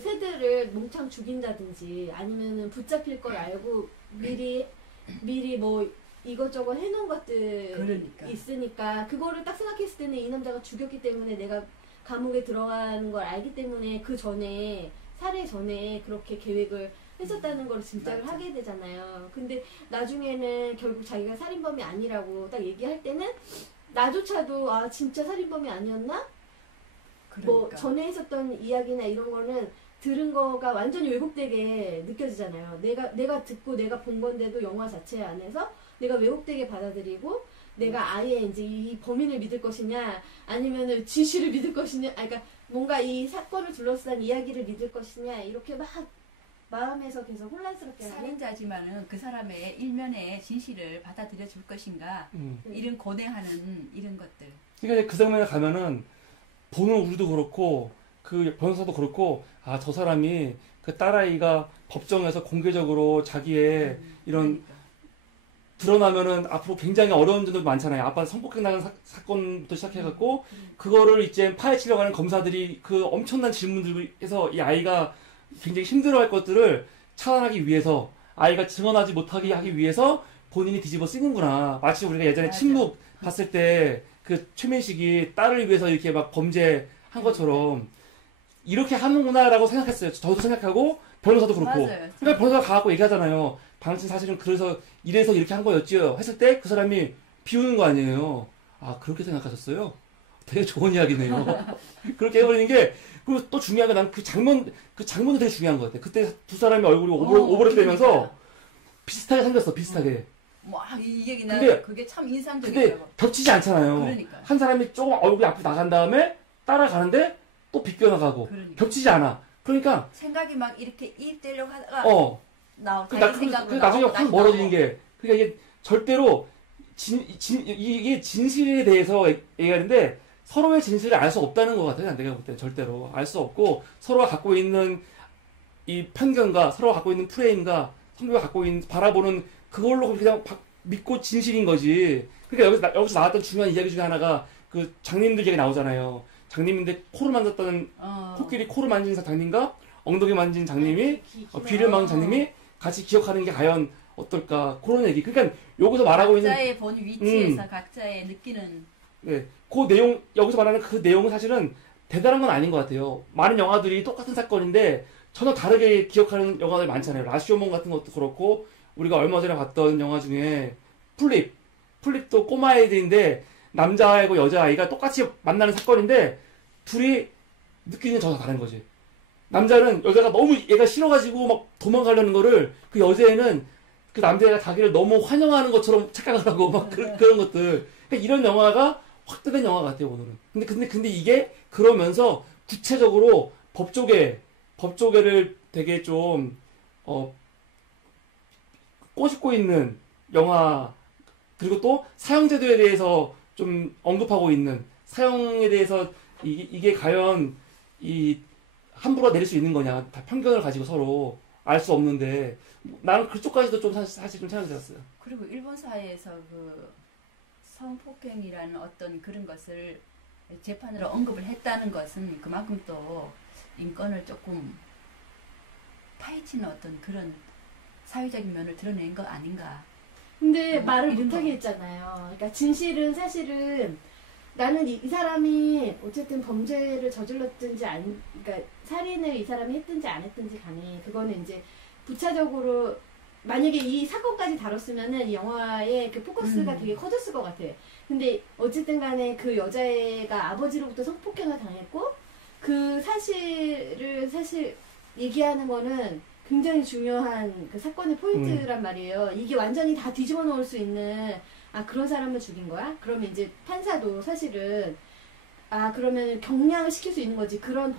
새들을 몽창 죽인다든지 아니면은 붙잡힐 걸 알고 미리 뭐 이것저것 해놓은 것들이 있으니까 그거를 딱 생각했을 때는 이 남자가 죽였기 때문에 내가 감옥에 들어가는 걸 알기 때문에 그 전에 살해 전에 그렇게 계획을 했었다는 걸 짐작을 하게 되잖아요. 근데 나중에는 결국 자기가 살인범이 아니라고 딱 얘기할 때는 나조차도 아 진짜 살인범이 아니었나? 뭐 전에 했었던 이야기나 이런 거는 들은 거가 완전히 왜곡되게 느껴지잖아요. 내가 듣고 내가 본 건데도 영화 자체 안에서 내가 왜곡되게 받아들이고 내가 아예 이제 이 범인을 믿을 것이냐 아니면은 진실을 믿을 것이냐 그러니까 뭔가 이 사건을 둘러싼 이야기를 믿을 것이냐 이렇게 막 마음에서 계속 혼란스럽게 살인자지만은 그 사람의 일면의 진실을 받아들여 줄 것인가 이런 고뇌하는 이런 것들. 그러니까 그 장면에 가면은 보는 우리도 그렇고 그 변호사도 그렇고 아 저 사람이 그 딸아이가 법정에서 공개적으로 자기의 이런 드러나면은 앞으로 굉장히 어려운 점도 많잖아요. 아빠 성폭행당한 사건부터 시작해갖고 그거를 이제 파헤치려고 하는 검사들이 그 엄청난 질문들에서 이 아이가 굉장히 힘들어할 것들을 차단하기 위해서 아이가 증언하지 못하게 하기 위해서 본인이 뒤집어 쓰는구나. 마치 우리가 예전에 침묵 봤을 때 그 최민식이 딸을 위해서 이렇게 막 범죄한 것처럼 이렇게 하는구나라고 생각했어요. 저도 생각하고 변호사도 그렇고. 맞아요. 그러니까 변호사가 가갖고 얘기하잖아요. 당신 사실은 그래서 이래서 이렇게 한 거였지요. 했을 때 그 사람이 비우는 거 아니에요. 아 그렇게 생각하셨어요? 되게 좋은 이야기네요. 그렇게 해버리는 게 그리고 또 중요한 게 난 그 장면도 되게 중요한 것 같아. 그때 두 사람이 얼굴이 오버랩되면서 비슷하게 생겼어. 비슷하게. 이 얘기는 근데 그게 참 인상적이더라고. 근데 겹치지 않잖아요. 그러니까. 한 사람이 조금 얼굴이 앞으로 나간 다음에 따라가는데 또 비껴나가고 겹치지 않아. 그러니까 생각이 막 이렇게 이입되려고 하다가 자기 생각으로 나중에 확 멀어지는 게 그러니까 이게 절대로 이게 진실에 대해서 얘기하는데 서로의 진실을 알 수 없다는 것 같아요. 내가 볼 때는 절대로 알 수 없고 서로가 갖고 있는 이 편견과 서로가 갖고 있는 프레임과 성격이 갖고 있는 바라보는 그걸로 그냥 믿고 진실인 거지. 그러니까 여기서 나왔던 중요한 이야기 중에 하나가 그 장님들 얘기 나오잖아요. 장님인데 코를 만졌다는 코끼리 코를 만진 장님과 엉덩이 만진 장님이 귀를 만진 장님이 같이 기억하는 게 과연 어떨까 그런 얘기. 그러니까 여기서 말하고 있는 각자의 본 위치에서 각자의 느끼는 그 내용 여기서 말하는 그 내용은 사실은 대단한 건 아닌 것 같아요. 많은 영화들이 똑같은 사건인데 전혀 다르게 기억하는 영화들 많잖아요. 라시오몬 같은 것도 그렇고 우리가 얼마 전에 봤던 영화 중에 플립도 꼬마아이들인데 남자아이고 여자아이가 똑같이 만나는 사건인데 둘이 느끼는 게 전혀 다른 거지. 남자는 여자가 너무 얘가 싫어가지고 막 도망가려는 거를 그 여자애는 그 남자애가 자기를 너무 환영하는 것처럼 착각을 하고 막 그런 것들. 그러니까 이런 영화가 확대된 영화 같아요 오늘은. 근데 이게 그러면서 구체적으로 법조계를 되게 좀 꼬집고 있는 영화 그리고 또 사형제도에 대해서 좀 언급하고 있는 사형에 대해서 이게 과연 이 함부로 내릴 수 있는 거냐 다 편견을 가지고 서로 알 수 없는데 나는 그쪽까지도 좀 사실 좀 생각이 들었어요. 그리고 일본 사회에서 그 성폭행이라는 어떤 그런 것을 재판으로 언급을 했다는 것은 그만큼 또 인권을 조금 파헤치는 어떤 그런 사회적인 면을 드러낸 것 아닌가. 근데 말을 이런 못하게 거. 했잖아요. 그러니까 진실은 사실은 나는 이 사람이 어쨌든 범죄를 저질렀든지 그러니까 살인을 이 사람이 했든지 안 했든지 간에 그거는 이제 부차적으로 만약에 이 사건까지 다뤘으면은 이 영화의 그 포커스가 되게 커졌을 것 같아. 근데 어쨌든 간에 그 여자애가 아버지로부터 성폭행을 당했고 그 사실을 사실 얘기하는 거는 굉장히 중요한 그 사건의 포인트란 말이에요. 이게 완전히 다 뒤집어 놓을 수 있는 그런 사람을 죽인 거야? 그러면 이제 판사도 사실은 그러면 경량을 시킬 수 있는 거지. 그런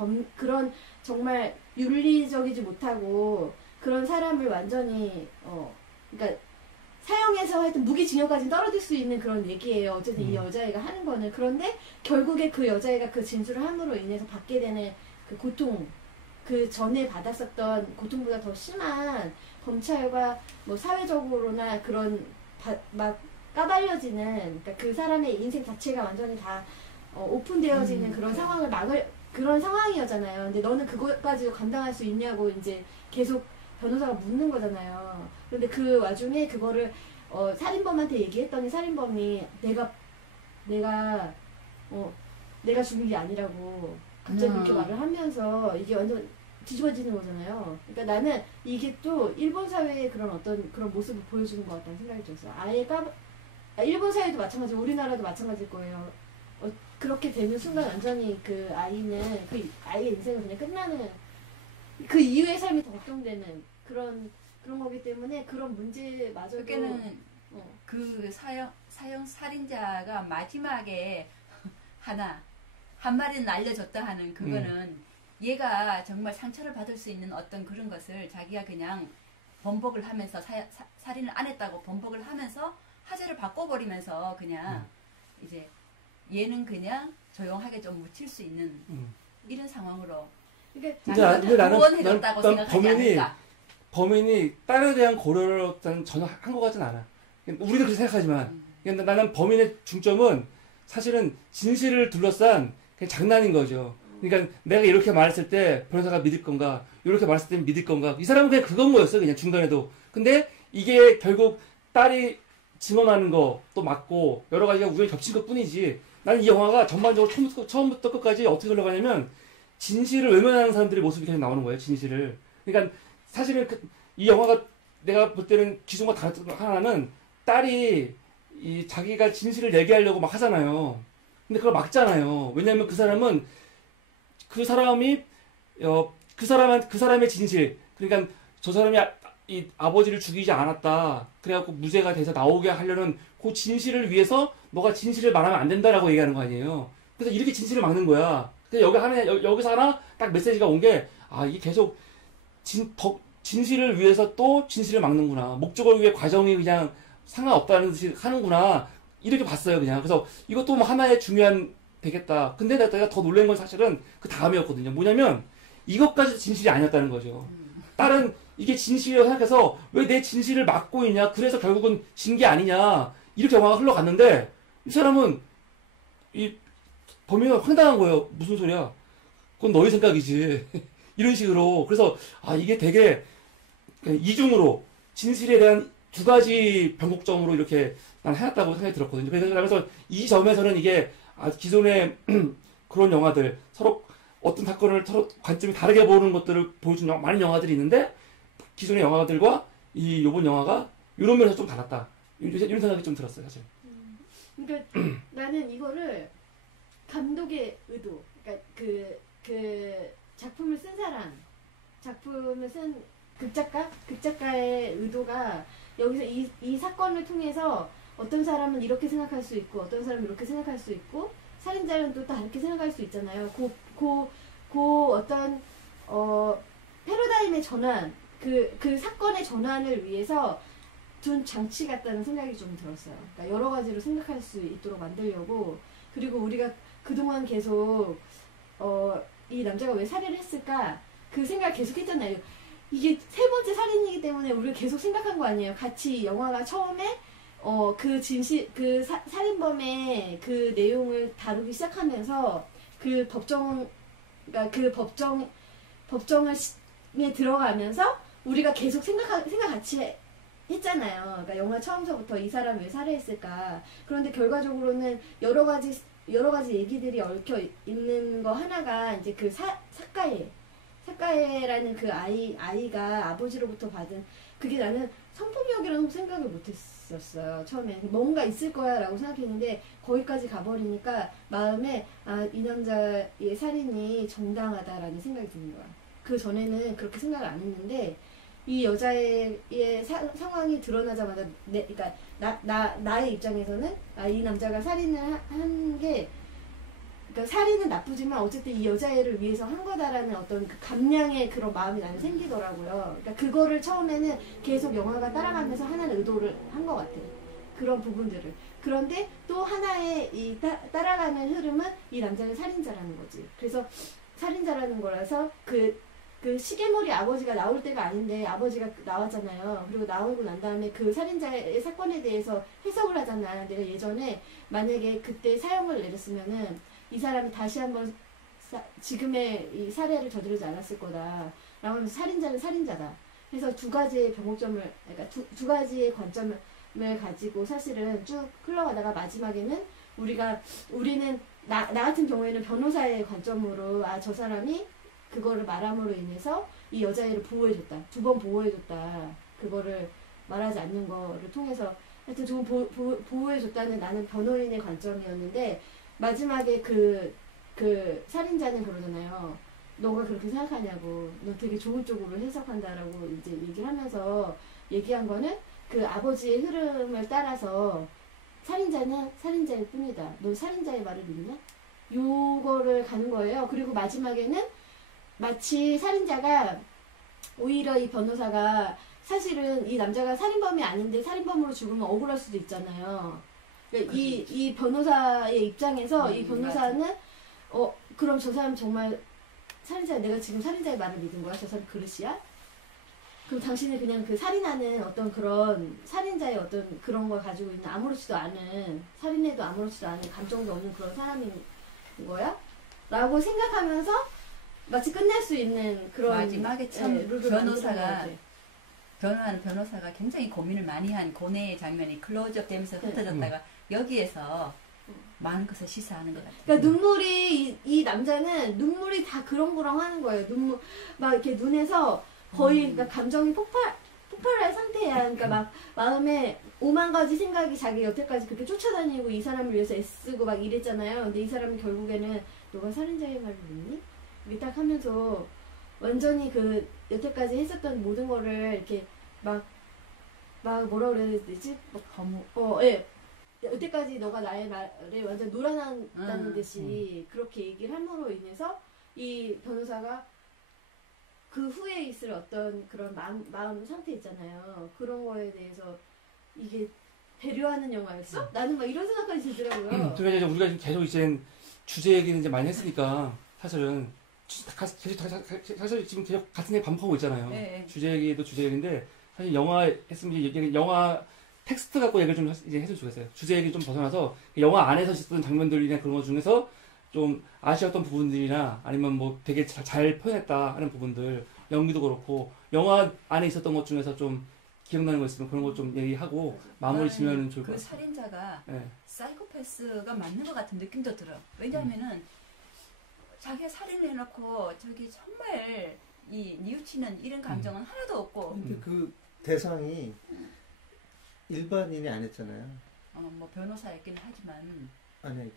정말 윤리적이지 못하고 그런 사람을 완전히 그러니까 사형에서 하여튼 무기징역까지 떨어질 수 있는 그런 얘기예요. 어쨌든 이 여자애가 하는 거는. 그런데 결국에 그 여자애가 그 진술을 함으로 인해서 받게 되는 그 고통, 그 전에 받았었던 고통보다 더 심한 검찰과 뭐 사회적으로나 그런 막 까발려지는, 그러니까 그 사람의 인생 자체가 완전히 다 오픈되어지는 그런 상황을 막을 그런 상황이었잖아요. 근데 너는 그것까지도 감당할 수 있냐고 이제 계속 변호사가 묻는 거잖아요. 근데 그 와중에 그거를 살인범한테 얘기했더니 살인범이 내가 죽인 게 아니라고 갑자기 그렇게 말을 하면서 이게 완전 뒤집어지는 거잖아요. 그러니까 나는 이게 또 일본 사회의 그런 어떤 그런 모습을 보여주는 것 같다는 생각이 들었어요. 일본 사회도 마찬가지고 우리나라도 마찬가지일 거예요. 그렇게 되는 순간 완전히 그 아이는 그 아이의 인생은 그냥 끝나는, 그 이후의 삶이 더 걱정되는 그런 거기 때문에 그런 문제마저도 그게는 그 사형 살인자가 마지막에 한 마리는 알려줬다 하는 그거는 얘가 정말 상처를 받을 수 있는 어떤 그런 것을 자기가 그냥 번복을 하면서 살인을 안 했다고 번복을 하면서 화제를 바꿔버리면서 그냥 이제 얘는 그냥 조용하게 좀 묻힐 수 있는 이런 상황으로. 그러니까 근데 나는 해줬다고 생각하지 않을까. 범인이 딸에 대한 고려를 전혀 한 것 같진 않아. 우리도 그렇게 생각하지만 근데 나는 범인의 중점은 사실은 진실을 둘러싼 그냥 장난인 거죠. 그러니까 내가 이렇게 말했을 때 변호사가 믿을 건가, 이렇게 말했을 때 믿을 건가. 이 사람은 그냥 그건 거였어, 그냥 중간에도. 근데 이게 결국 딸이 증언하는 것도 맞고 여러 가지가 우연히 겹친 것 뿐이지. 나는 이 영화가 전반적으로 처음부터 끝까지 어떻게 흘러가냐면 진실을 외면하는 사람들의 모습이 계속 나오는 거예요, 진실을. 그러니까 사실은 이 영화가 내가 볼 때는 기존과 다른 하나는 딸이 자기가 진실을 얘기하려고 막 하잖아요. 근데 그걸 막잖아요. 왜냐면 그 사람은 그 사람의 진실, 그러니까 저 사람이 이 아버지를 죽이지 않았다, 그래갖고 무죄가 돼서 나오게 하려는 그 진실을 위해서 너가 진실을 말하면 안 된다라고 얘기하는 거 아니에요. 그래서 이렇게 진실을 막는 거야. 그래서 여기서 하나 딱 메시지가 온 게, 이게 계속 진실을 위해서 또 진실을 막는구나. 목적을 위해 과정이 그냥 상관없다는 듯이 하는구나. 이렇게 봤어요, 그냥. 그래서 이것도 뭐 하나의 중요한 되겠다. 근데 내가 더 놀란 건 사실은 그 다음이었거든요. 뭐냐면 이것까지도 진실이 아니었다는 거죠. 딸은 이게 진실이라고 생각해서 왜 내 진실을 막고 있냐, 그래서 결국은 진 게 아니냐, 이렇게 영화가 흘러갔는데 이 사람은 이 범인은 황당한 거예요. 무슨 소리야, 그건 너희 생각이지. 이런 식으로. 그래서 이게 되게 이중으로 진실에 대한 두 가지 변곡점으로 이렇게 난 해놨다고 생각이 들었거든요. 그래서 이 점에서는 이게 기존의 그런 영화들, 서로 어떤 사건을 서로 관점이 다르게 보는 것들을 보여준 많은 영화들이 있는데 기존의 영화들과 이번 영화가 이런 면에서 좀 달랐다, 이런 생각이 좀 들었어요, 사실. 그러니까 나는 이거를 감독의 의도, 그러니까 그 작품을 쓴 사람, 작품을 쓴 극작가의 의도가 여기서 이 사건을 통해서 어떤 사람은 이렇게 생각할 수 있고 어떤 사람은 이렇게 생각할 수 있고 살인자는 또 다르게 생각할 수 있잖아요. 어떤 패러다임의 전환, 그 사건의 전환을 위해서 둔 장치 같다는 생각이 좀 들었어요. 그러니까 여러 가지로 생각할 수 있도록 만들려고. 그리고 우리가 그동안 계속 이 남자가 왜 살해를 했을까 그 생각 계속 했잖아요. 이게 세 번째 살인이기 때문에 우리가 계속 생각한 거 아니에요. 같이 영화가 처음에 그 진실, 그 살인범의 그 내용을 다루기 시작하면서 그 그러니까 그 법정에 들어가면서 우리가 계속 생각 같이 했잖아요. 그러니까 영화 처음서부터 이 사람 왜 살해했을까. 그런데 결과적으로는 여러 가지 얘기들이 얽혀 있는 거 하나가 이제 그 사카에라는 그 아이가 아버지로부터 받은 그게 나는 성폭력이라는 생각을 못했었어요. 처음에 뭔가 있을 거야라고 생각했는데 거기까지 가버리니까 마음에 이 남자의 살인이 정당하다라는 생각이 드는 거야. 그 전에는 그렇게 생각을 안 했는데 이 여자의 상황이 드러나자마자 그러니까 나의 입장에서는 이 남자가 살인을 한 게 그러니까 살인은 나쁘지만 어쨌든 이 여자애를 위해서 한 거다라는 어떤 그 감량의 그런 마음이 나는 생기더라고요. 그러니까 그거를 처음에는 계속 영화가 따라가면서 하나는 의도를 한 것 같아요. 그런 부분들을. 그런데 또 하나의 이 따라가는 흐름은 이 남자는 살인자라는 거지. 그래서 살인자라는 거라서 그 시계머리 아버지가 나올 때가 아닌데 아버지가 나왔잖아요. 그리고 나오고 난 다음에 그 살인자의 사건에 대해서 해석을 하잖아. 내가 예전에 만약에 그때 사형을 내렸으면은 이 사람이 다시 한번 지금의 이 살해를 저지르지 않았을 거다. 라고 하면서 살인자는 살인자다. 그래서 두 가지의 병목점을, 그러니까 두 가지의 관점을 가지고 사실은 쭉 흘러가다가 마지막에는 우리는 나 같은 경우에는 변호사의 관점으로 저 사람이 그거를 말함으로 인해서 이 여자애를 보호해줬다. 2번 보호해줬다. 그거를 말하지 않는 거를 통해서 하여튼 2번 보호해줬다는 나는 변호인의 관점이었는데 마지막에 그 살인자는 그러잖아요. 너가 그렇게 생각하냐고. 너 되게 좋은 쪽으로 해석한다라고 이제 얘기를 하면서 얘기한 거는 그 아버지의 흐름을 따라서 살인자는 살인자일 뿐이다. 너 살인자의 말을 믿냐? 요거를 가는 거예요. 그리고 마지막에는 마치 살인자가 오히려 이 변호사가 사실은 이 남자가 살인범이 아닌데 살인범으로 죽으면 억울할 수도 있잖아요. 그러니까 이 변호사의 입장에서 이 변호사는 그럼 저 사람 정말 살인자, 내가 지금 살인자의 말을 믿은 거야? 저 사람 그릇이야? 그럼 당신은 그냥 그 살인하는 어떤 그런 살인자의 어떤 그런 걸 가지고 있는 아무렇지도 않은 살인해도 아무렇지도 않은 감정도 없는 그런 사람인 거야? 라고 생각하면서 마치 끝낼 수 있는 그런 마지막에 참 룰을 변호사가 굉장히 고민을 많이 한 고뇌의 장면이 클로즈업 되면서 흩어졌다가 여기에서 많은 것을 시사하는 것 같아요. 그러니까 눈물이 이 남자는 눈물이 다 그렁그렁 하는 거예요. 눈물 막 이렇게 눈에서 거의 그러니까 감정이 폭발할 상태야. 그러니까 막 마음에 5만 가지 생각이 자기 여태까지 그렇게 쫓아다니고 이 사람을 위해서 애쓰고 막 이랬잖아요. 근데 이 사람이 결국에는 너가 살인자의 말을 믿니? 이렇게 딱 하면서 완전히 그 여태까지 했었던 모든 거를 이렇게 막 뭐라 그래야 되지? 예. 여태까지 너가 나의 말에 완전 놀아난다는 듯이 그렇게 얘기를 함으로 인해서 이 변호사가 그 후에 있을 어떤 그런 마음 상태 있잖아요. 그런 거에 대해서 이게 배려하는 영화였어? 나는 막 이런 생각까지 들더라고요. 그러니까 이제 우리가 지금 계속 이제 주제 얘기는 이제 많이 했으니까 사실은 사실 지금 계속 같은 얘기 반복하고 있잖아요. 네. 주제 얘기도 주제 얘기인데 사실 영화 했으면 이제 영화 텍스트 갖고 얘기를 좀 이제 해도 좋겠어요. 주제 얘기 좀 벗어나서 영화 안에서 있었던 장면들이나 그런 것 중에서 좀 아쉬웠던 부분들이나 아니면 뭐 되게 잘 표현했다 하는 부분들, 연기도 그렇고 영화 안에 있었던 것 중에서 좀 기억나는 거 있으면 그런 거 좀 얘기하고 마무리 지면 좋을 것 그 같아요. 살인자가 네. 사이코패스가 맞는 것 같은 느낌도 들어. 왜냐하면은 자기가 살인을 해놓고 저기 정말 이 뉘우치는 이런 감정은 하나도 없고. 근데 그 대상이 일반인이 아니었잖아요. 뭐 변호사였긴 하지만. 아니.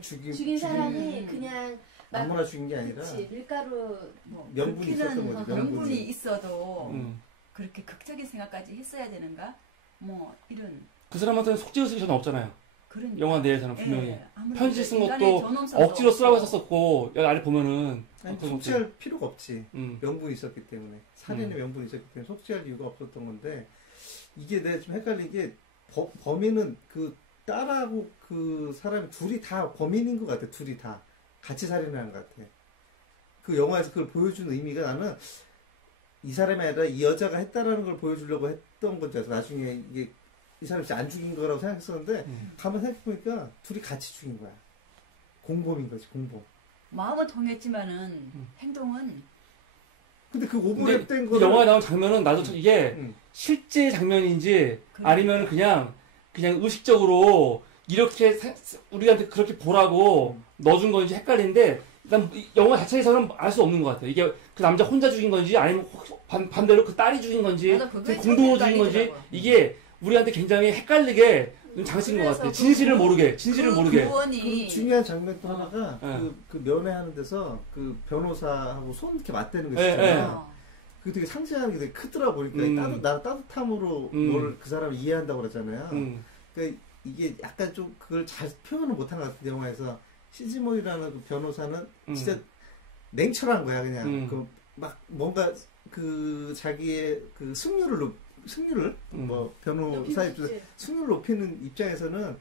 죽인 사람이 그냥 아무나 죽인 게 아니라 그치, 밀가루 뭐 명분이 있었던 거지. 명분이 있어도 음. 그렇게 극적인 생각까지 했어야 되는가? 뭐 이런. 그 사람한테는 속죄의식이 전혀 없잖아요. 그러니까. 영화 내에서는 분명히. 예, 편지 쓴 인간의 것도 존엄성도 억지로 쓰라고 없고. 했었고 여기 아래 보면은 아니, 어떤 속죄할 필요가 없지. 음. 명분이 있었기 때문에. 살인의 명분이 있었기 때문에 속죄할 이유가 없었던 건데 이게 내가 좀 헷갈린 게 범인은 그 딸하고 그 사람이 둘이 다 범인인 것 같아. 둘이 다 같이 살인하는 것 같아. 그 영화에서 그걸 보여준 의미가 나는 이 사람이 아니라 이 여자가 했다라는 걸 보여주려고 했던 거죠. 나중에 이게 이 사람이 진짜 안 죽인 거라고 생각했었는데 가만 생각해보니까 둘이 같이 죽인 거야. 공범인 거지, 공범. 마음은 통했지만은 행동은 근데 그 근데 오버랩된 이 거 영화에 나온 장면은 나도 이게 응. 실제 장면인지 그래. 아니면 그냥 의식적으로 이렇게 우리한테 그렇게 보라고 넣어준 건지 헷갈리는데 일단 이 영화 자체에서는 알 수 없는 것 같아요. 이게 그 남자 혼자 죽인 건지 아니면 반대로 그 딸이 죽인 건지 맞아, 그게 공동으로 참 죽인 건지 헷갈리더라고요. 이게 우리한테 굉장히 헷갈리게 좀 장치인 것 같아요. 진실을 모르게. 그 그 원이 중요한 장면 또 하나가 네. 그 면회하는 데서 그 변호사하고 손 이렇게 맞대는 거 네, 있잖아요. 그게 되게 상징하는 게 되게 크더라고. 그러니까 나 따뜻함으로 뭘 그 사람을 이해한다고 그러잖아요. 그러니까 이게 약간 좀 그걸 잘 표현을 못한 것 같은데 영화에서 시즈몰이라는 그 변호사는 진짜 냉철한 거야 그냥. 그 막 뭔가 그 자기의 그 승률을 뭐 변호사 입장에서 승률을 높이는 입장에서는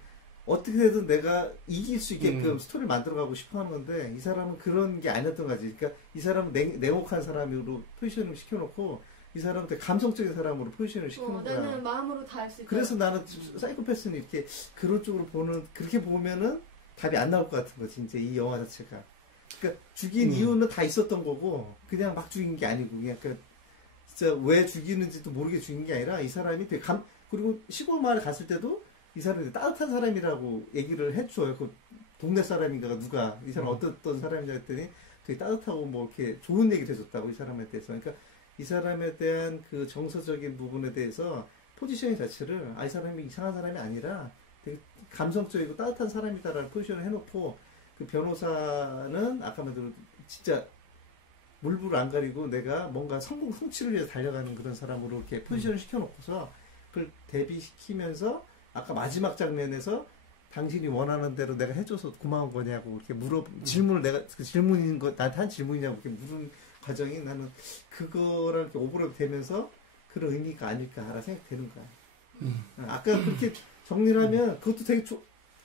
어떻게든 내가 이길 수 있게끔 스토리를 만들어가고 싶어하는 건데 이 사람은 그런 게 아니었던 거지. 그러니까 이 사람은 냉혹한 사람으로 포지션을 시켜놓고 이 사람은 되게 감성적인 사람으로 포지션을 시키는 거야. 나는 마음으로 다 할 수 있다. 그래서 나는 사이코패스는 이렇게 그런 쪽으로 그렇게 보면은 답이 안 나올 것 같은 거지. 이제 이 영화 자체가. 그러니까 죽인 이유는 다 있었던 거고 그냥 막 죽인 게 아니고 그냥 진짜 왜 죽이는지도 모르게 죽인 게 아니라 이 사람이 되게 그리고 시골 마을에 갔을 때도 이 사람이 되게 따뜻한 사람이라고 얘기를 해줘요. 그 동네 사람인가가 누가 이 사람 어떤 사람이냐 했더니 되게 따뜻하고 뭐 이렇게 좋은 얘기를 해줬다고 이 사람에 대해서. 그러니까 이 사람에 대한 그 정서적인 부분에 대해서 포지셔닝 자체를 이 사람이 이상한 사람이 아니라 되게 감성적이고 따뜻한 사람이다라는 포지션을 해놓고 그 변호사는 아까 말대로 진짜 물불 안 가리고 내가 뭔가 성공 성취를 위해서 달려가는 그런 사람으로 이렇게 포지션을 시켜놓고서 그걸 대비시키면서 아까 마지막 장면에서 당신이 원하는 대로 내가 해줘서 고마운 거냐고 이렇게 질문을 내가 그 질문인 거 나한테 한 질문이냐고 이렇게 물은 과정이 나는 그거를 이렇게 오버랩 되면서 그런 의미가 아닐까라 생각되는 거야. 아까 그렇게 정리를 하면 그것도 되게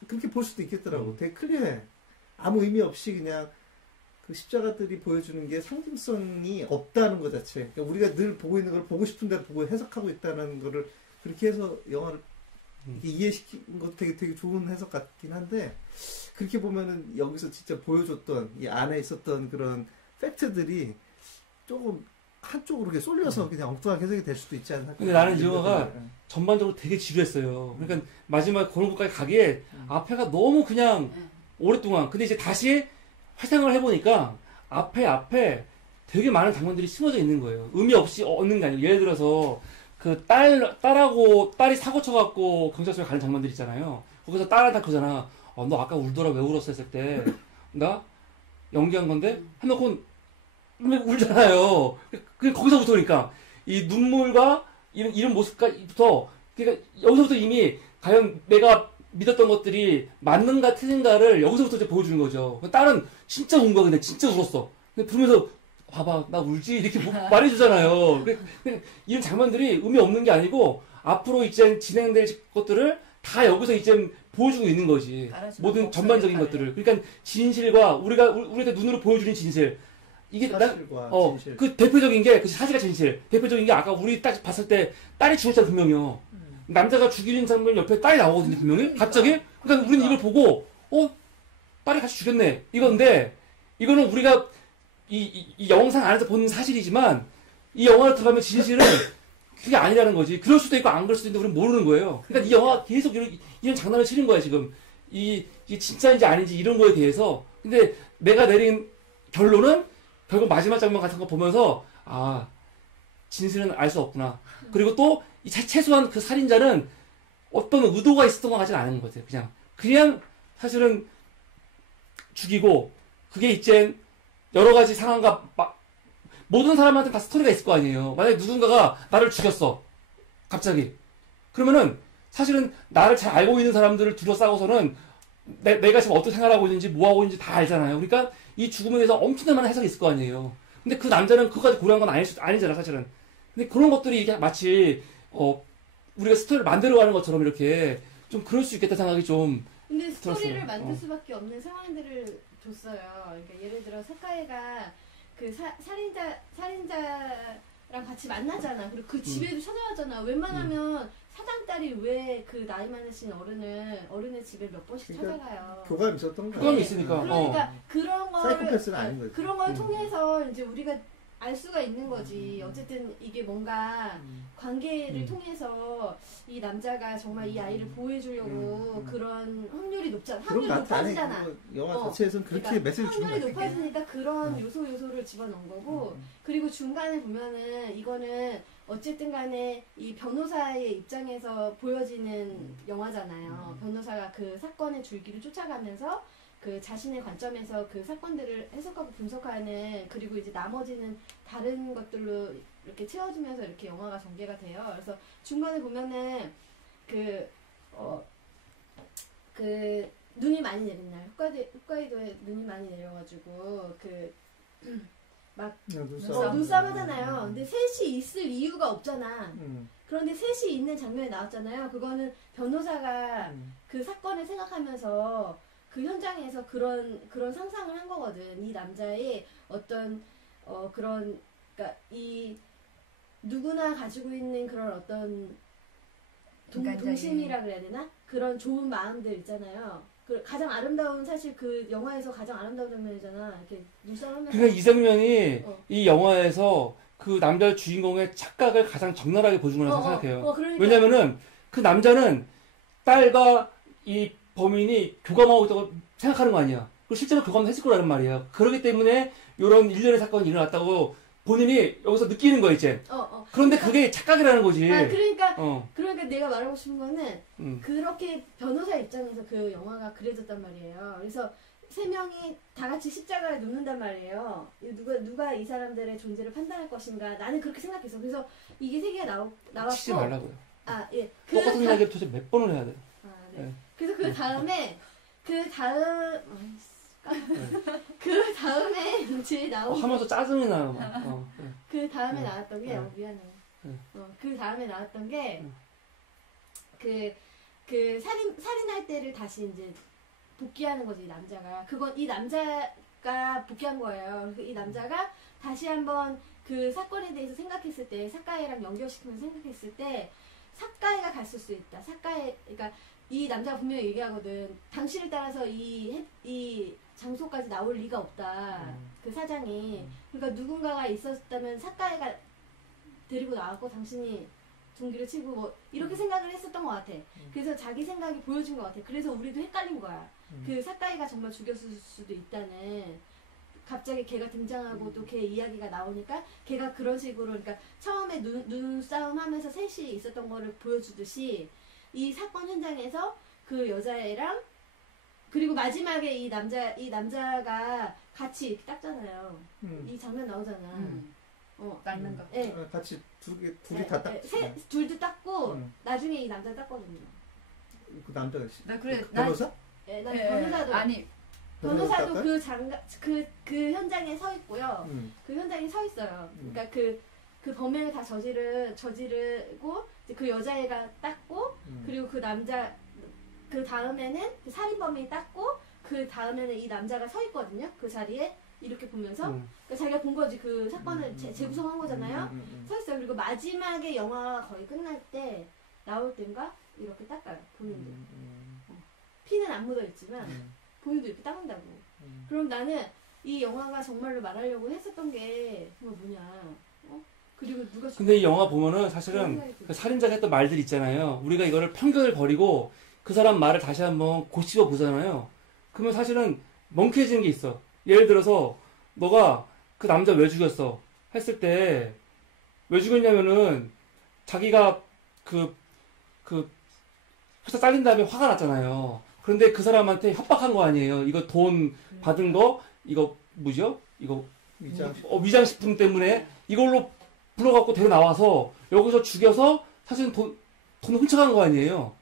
그렇게 볼 수도 있겠더라고. 되게 클리어해. 아무 의미 없이 그냥 그 십자가들이 보여주는 게 상징성이 없다는 것 자체. 그러니까 우리가 늘 보고 있는 걸 보고 싶은 대로 보고 해석하고 있다는 거를 그렇게 해서 영화를 이해시킨 것도 되게 좋은 해석 같긴 한데 그렇게 보면은 여기서 진짜 보여줬던 이 안에 있었던 그런 팩트들이 조금 한쪽으로 이렇게 쏠려서 그냥 엉뚱하게 해석이 될 수도 있지 않나. 근데 나는 이 영화가 전반적으로 되게 지루했어요. 그러니까 마지막 그런 것까지 가기에 앞에가 너무 그냥 오랫동안. 근데 이제 다시 회상을 해보니까 앞에 되게 많은 장면들이 심어져 있는 거예요. 의미 없이 얻는 게 아니고 예를 들어서 그 딸하고 딸이 사고 쳐갖고 경찰서에 가는 장면들 있잖아요. 거기서 딸한테 그러잖아. 너 아까 울더라 왜 울었어 했을 때 나 연기한 건데 해놓고 울잖아요. 거기서부터 그러니까 이 눈물과 이런 모습부터 그러니까 여기서부터 이미 과연 내가 믿었던 것들이 맞는가 틀린가를 여기서부터 이제 보여주는 거죠. 딸은 진짜 운 거야. 근데 진짜 울었어. 근데 부르면서 봐봐 나 울지 이렇게 말해주잖아요. 이런 장면들이 의미 없는 게 아니고 앞으로 이제 진행될 것들을 다 여기서 이제 보여주고 있는 거지. 모든 전반적인 것들을. 그러니까 진실과 우리가 눈으로 보여주는 진실. 이게 진실. 그 대표적인 게 그 사실과 진실. 대표적인 게 아까 우리 딱 봤을 때 딸이 죽었잖아 분명히요. 남자가 죽이는 장면 옆에 딸이 나오거든요 분명히. 갑자기. 그러니까 우리는 이걸 보고 딸이 같이 죽였네 이건데 이거는 우리가 이 영상 안에서 보는 사실이지만 이 영화를 들어가면 진실은 그게 아니라는 거지. 그럴 수도 있고 안 그럴 수도 있는데 우리는 모르는 거예요. 그러니까 이 영화가 계속 이런 장난을 치는 거야 지금. 이게 진짜인지 아닌지 이런 거에 대해서. 근데 내가 내린 결론은 결국 마지막 장면 같은 거 보면서 진실은 알 수 없구나. 그리고 또 최소한 그 살인자는 어떤 의도가 있었던 것 같지는 않은 것 같아요. 그냥 사실은 죽이고 그게 이제 여러 가지 상황과 모든 사람한테 다 스토리가 있을 거 아니에요. 만약에 누군가가 나를 죽였어. 갑자기. 그러면은 사실은 나를 잘 알고 있는 사람들을 둘러싸고서는 내가 지금 어떻게 생활하고 있는지 뭐 하고 있는지 다 알잖아요. 그러니까 이 죽음에 대해서 엄청난 해석이 있을 거 아니에요. 근데 그 남자는 그거까지 고려한 건 아니잖아 사실은. 근데 그런 것들이 이게 마치 우리가 스토리를 만들어가는 것처럼 이렇게 좀 그럴 수 있겠다 생각이 좀 근데 스토리를 들었어요. 만들 수밖에 없는 상황들을 줬어요. 그러니까 예를 들어 사카이가 그 살인자 같이 만나잖아. 그리고 그 집에도 찾아가잖아. 웬만하면 사장 딸이 왜 그 나이 많으신 어른의 집에 몇 번씩 그러니까 찾아가요. 교감이 있었던 거야. 교감이 있으니까. 그러니까 그런 걸 사이코패스는 아닌 거지. 그런 걸 통해서 이제 우리가 알 수가 있는 거지. 어쨌든 이게 뭔가 관계를 통해서 이 남자가 정말 이 아이를 보호해주려고 그런 확률이 높잖아. 그런 확률이 것 같아. 아니, 높아지잖아. 그 영화 자체에서는 그렇게 그러니까 메시지 주는 확률이 거야. 높아지니까 그런 요소를 집어넣은 거고, 그리고 중간에 보면은 이거는 어쨌든 간에 이 변호사의 입장에서 보여지는 영화잖아요. 변호사가 그 사건의 줄기를 쫓아가면서 그 자신의 관점에서 그 사건들을 해석하고 분석하는, 그리고 이제 나머지는 다른 것들로 이렇게 채워주면서 이렇게 영화가 전개가 돼요. 그래서 중간에 보면은 그 눈이 많이 내린 날, 홋카이도에 눈이 많이 내려가지고 눈싸움 하잖아요. 근데 셋이 있을 이유가 없잖아. 그런데 셋이 있는 장면이 나왔잖아요. 그거는 변호사가 그 사건을 생각하면서 그 현장에서 그런 상상을 한 거거든. 이 남자의 어떤 그러니까 이 누구나 가지고 있는 그런 어떤 동심이라 그래야 되나? 그런 좋은 마음들 있잖아요. 가장 아름다운, 사실 그 영화에서 가장 아름다운 장면이잖아. 이렇게 눈싸움하면서. 그러니까 이 장면이 이 영화에서 그 남자 주인공의 착각을 가장 적나라하게 보여준 거라고 생각해요. 그러니까. 왜냐면은 그 남자는 딸과 이 범인이 교감하고 있다고 생각하는 거 아니야. 그리고 실제로 교감을 했을 거라는 말이야. 그렇기 때문에 이런 일련의 사건이 일어났다고 본인이 여기서 느끼는 거야, 이제. 그런데 그게 착각이라는 거지. 그러니까 내가 말하고 싶은 거는 그렇게 변호사 입장에서 그 영화가 그려졌단 말이에요. 그래서 세 명이 다 같이 십자가에 눕는단 말이에요. 누가 이 사람들의 존재를 판단할 것인가. 나는 그렇게 생각했어. 그래서 이게 세 개가 나왔고. 치지 말라고요. 예. 똑같은 이야기를 도대체 몇 번을 해야 돼. 네. 네. 그래서 그 다음에 이제 나온 하면서 짜증이 나요. 그 다음에 나왔던 게 미안해. 네. 그 다음에 나왔던 게 그 살인할 때를 다시 이제 복귀하는 거지, 이 남자가. 이 남자가 복귀한 거예요. 이 남자가 다시 한번 그 사건에 대해서 생각했을 때, 사카이랑 연결시키면서 생각했을 때, 사카이가 갔을 수 있다. 그러니까 이 남자가 분명히 얘기하거든. 당신을 따라서 이 장소까지 나올 리가 없다. 그 사장이. 그러니까 누군가가 있었다면 사카이가 데리고 나왔고 당신이 둥기를 치고 뭐 이렇게 생각을 했었던 것 같아. 그래서 자기 생각이 보여준 것 같아. 그래서 우리도 헷갈린 거야. 그 사카이가 정말 죽였을 수도 있다는. 갑자기 걔가 등장하고 또 걔 이야기가 나오니까 걔가 그런 식으로, 그러니까 처음에 눈싸움 하면서 셋이 있었던 거를 보여주듯이 이 사건 현장에서 그 여자애랑, 그리고 마지막에 이 남자가 같이 이렇게 닦잖아요. 이 장면 나오잖아. 닦는 거. 네. 같이 둘이 다 딱. 둘도 닦고 나중에 이 남자 닦거든요. 그 남자가 그래, 변호사? 네, 난 변호사도. 아니, 변호사도 그 현장에 서 있고요. 그 현장에 서 있어요. 그러니까 그 범행을 다 저지르고 이제 그 여자애가 닦고, 그리고 그 남자, 그 다음에는 그 살인범이 닦고, 그 다음에는 이 남자가 서 있거든요. 그 자리에 이렇게 보면서. 그러니까 자기가 본 거지. 그 사건을 재구성한 거잖아요. 서 있어요. 그리고 마지막에 영화가 거의 끝날 때, 나올 땐가 이렇게 닦아요. 본인도. 피는 안 묻어 있지만 본인도 이렇게 닦는다고. 그럼 나는 이 영화가 정말로 말하려고 했었던 게 뭐냐. 그리고 누가. 근데 이 영화 보면은 사실은 그 살인자가 했던 말들 있잖아요. 우리가 이거를 편견을 버리고 그 사람 말을 다시 한번 고치어 보잖아요. 그러면 사실은 멍해지는 게 있어. 예를 들어서 너가 그 남자 왜 죽였어? 했을 때 왜 죽였냐면은 자기가 그 회사 잘린 다음에 화가 났잖아요. 그런데 그 사람한테 협박한 거 아니에요. 이거 돈 받은 거, 이거 뭐죠? 이거 위장식품 때문에 이걸로 불러갖고 데려 나와서 여기서 죽여서 사실은 돈을 훔쳐간 거 아니에요.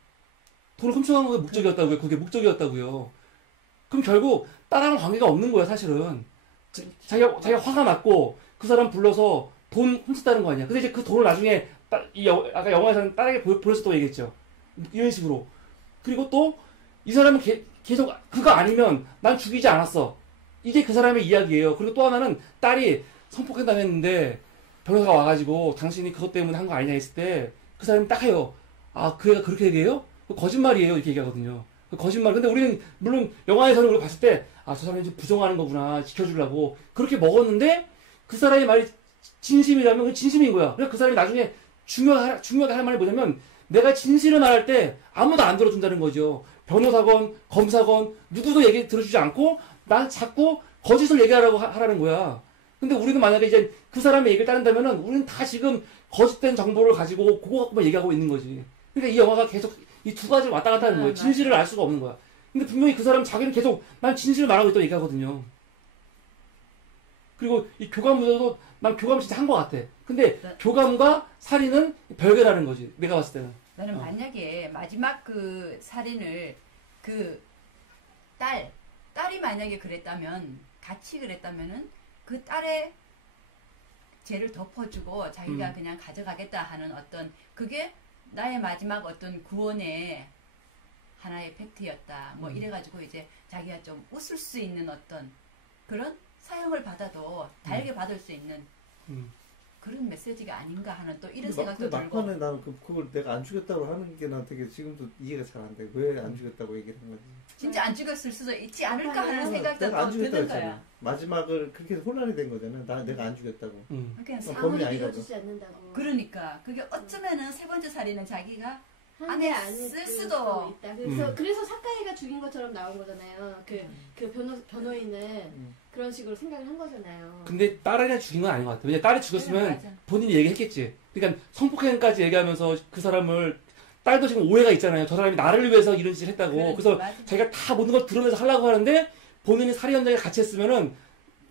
돈을 훔쳐간 게 목적이었다고요. 그게 목적이었다고요. 그럼 결국 딸랑 관계가 없는 거야, 사실은. 자기가 화가 났고 그 사람 불러서 돈 훔쳤다는 거 아니야. 근데 이제 그 돈을 나중에 아까 영화에서는 딸에게 보였었다고 얘기했죠. 이런 식으로. 그리고 또 이 사람은 계속 그거 아니면 난 죽이지 않았어. 이게 그 사람의 이야기예요. 그리고 또 하나는 딸이 성폭행 당했는데 변호사가 와가지고 당신이 그것 때문에 한 거 아니냐 했을 때 그 사람이 딱 해요. 아, 그 애가 그렇게 얘기해요? 그거 거짓말이에요. 이렇게 얘기하거든요. 그 거짓말. 근데 우리는 물론 영화에서는 우리 봤을 때 아, 저 사람이 좀 부정하는 거구나. 지켜주려고. 그렇게 먹었는데 그 사람의 말이 진심이라면 그 진심인 거야. 그래서 그 사람이 나중에 중요하게 할 말이 뭐냐면 내가 진실을 말할 때 아무도 안 들어준다는 거죠. 변호사건, 검사건 누구도 얘기 들어주지 않고 난 자꾸 거짓을 얘기하라고 하라는 거야. 근데 우리는 만약에 이제 그 사람의 얘기를 따른다면은 우리는 다 지금 거짓된 정보를 가지고 그거 갖고만 얘기하고 있는 거지. 그러니까 이 영화가 계속 이 두 가지를 왔다 갔다 하는 거예요. 진실을 알 수가 없는 거야. 근데 분명히 그 사람 자기는 계속 난 진실을 말하고 있다고 얘기하거든요. 그리고 이 교감문제도 난 교감 진짜 한 것 같아. 근데 교감과 살인은 별개라는 거지. 내가 봤을 때는. 나는 만약에 마지막 그 살인을 그 딸이 만약에 그랬다면 같이 그랬다면은 그 딸의 죄를 덮어주고 자기가 그냥 가져가겠다 하는 어떤 그게 나의 마지막 어떤 구원의 하나의 팩트였다. 뭐 이래가지고 이제 자기가 좀 웃을 수 있는 어떤 그런 사형을 받아도 달게 받을 수 있는 그런 메시지가 아닌가 하는 또 이런 생각도 들고. 막판에 나는 그걸 내가 안 죽였다고 하는 게 난 되게 지금도 이해가 잘 안 돼. 왜 안 죽였다고 얘기를 한 거지? 진짜 안 죽였을 수도 있지 않을까 하는 생각도 내가 안 또 죽였다고 드는 거야. 했잖아. 마지막을 그렇게 혼란이 된 거잖아. 내가 안 죽였다고. 그냥 범인이 아무도 아니라고. 믿어주지 않는다고. 그러니까 그게 어쩌면은 세 번째 살인은 자기가 한게 안에 아닐 쓸 수도 수도. 있다. 그래서 사카이가 죽인 것처럼 나온 거잖아요. 그 변호인은 그런 식으로 생각을 한 거잖아요. 근데 딸이나 죽인 건 아닌 것 같아. 왜냐 딸이 죽였으면 맞아. 본인이 얘기했겠지. 그러니까 성폭행까지 얘기하면서 그 사람을 딸도 지금 오해가 있잖아요. 저 사람이 나를 위해서 이런 짓을 했다고. 그래, 그래서 맞아. 자기가 다 모든 걸 드러내서 하려고 하는데 본인이 살인 현장에 같이 했으면은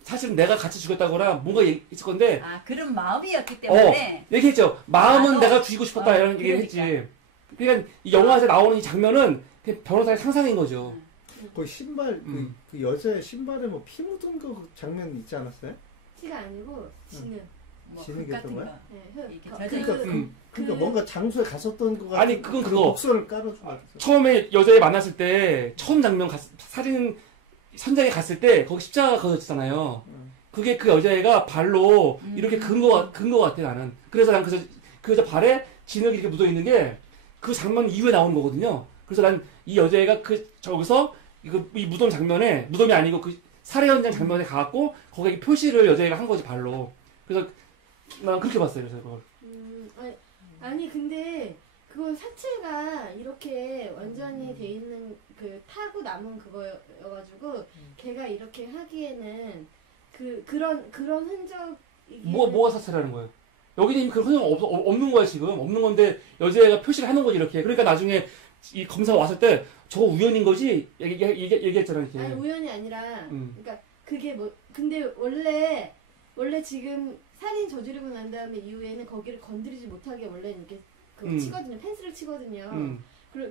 사실은 내가 같이 죽였다거나 뭔가 있을 건데 아 그런 마음이었기 때문에 얘기했죠. 마음은 나도- 내가 죽이고 싶었다 이런 얘기를 그러니까. 했지. 그러니까 이 영화에서 나오는 이 장면은 그냥 변호사의 상상인 거죠. 그 신발 그 여자의 신발에 뭐 피 묻은 거 장면 있지 않았어요? 티가 아니고 지는. 뭐 지는 흙 같은 게 거. 어떤 네, 이렇게 그러니까 그 그러니까 뭔가 장소에 갔었던 거 같은. 아니, 그건 그거. 목소리를 깔아주고. 처음에 여자애 만났을 때 처음 장면 살인 현장에 갔을 때 거기 십자가 그어졌잖아요. 그게 그 여자애가 발로 이렇게 근거 같아 나는. 그래서 난 그 여자 발에 진흙이 이렇게 묻어 있는 게 그 장면 이후에 나오는 거거든요. 그래서 난 이 여자애가 저기서 이 무덤 장면에 무덤이 아니고 그 살해 현장 장면에 가갖고 거기에 표시를 여자애가 한 거지 발로. 그래서 난 그렇게 봤어요. 그래서 그걸. 아니 근데 그건 사체가 이렇게 완전히 돼 있는 그 타고 남은 그거여가지고 걔가 이렇게 하기에는 그런 흔적이 뭐가 사체라는 거예요? 여기는 이미 그런 흔적 없는 거야 지금. 없는 건데 여자애가 표시를 하는 거지 이렇게. 그러니까 나중에 이 검사 왔을 때 저거 우연인 거지 얘기했잖아 이렇게. 아니 우연이 아니라 그러니까 그게 뭐 근데 원래 지금 살인 저지르고 난 다음에 이후에는 거기를 건드리지 못하게 원래 이렇게 치거든요. 펜스를 치거든요.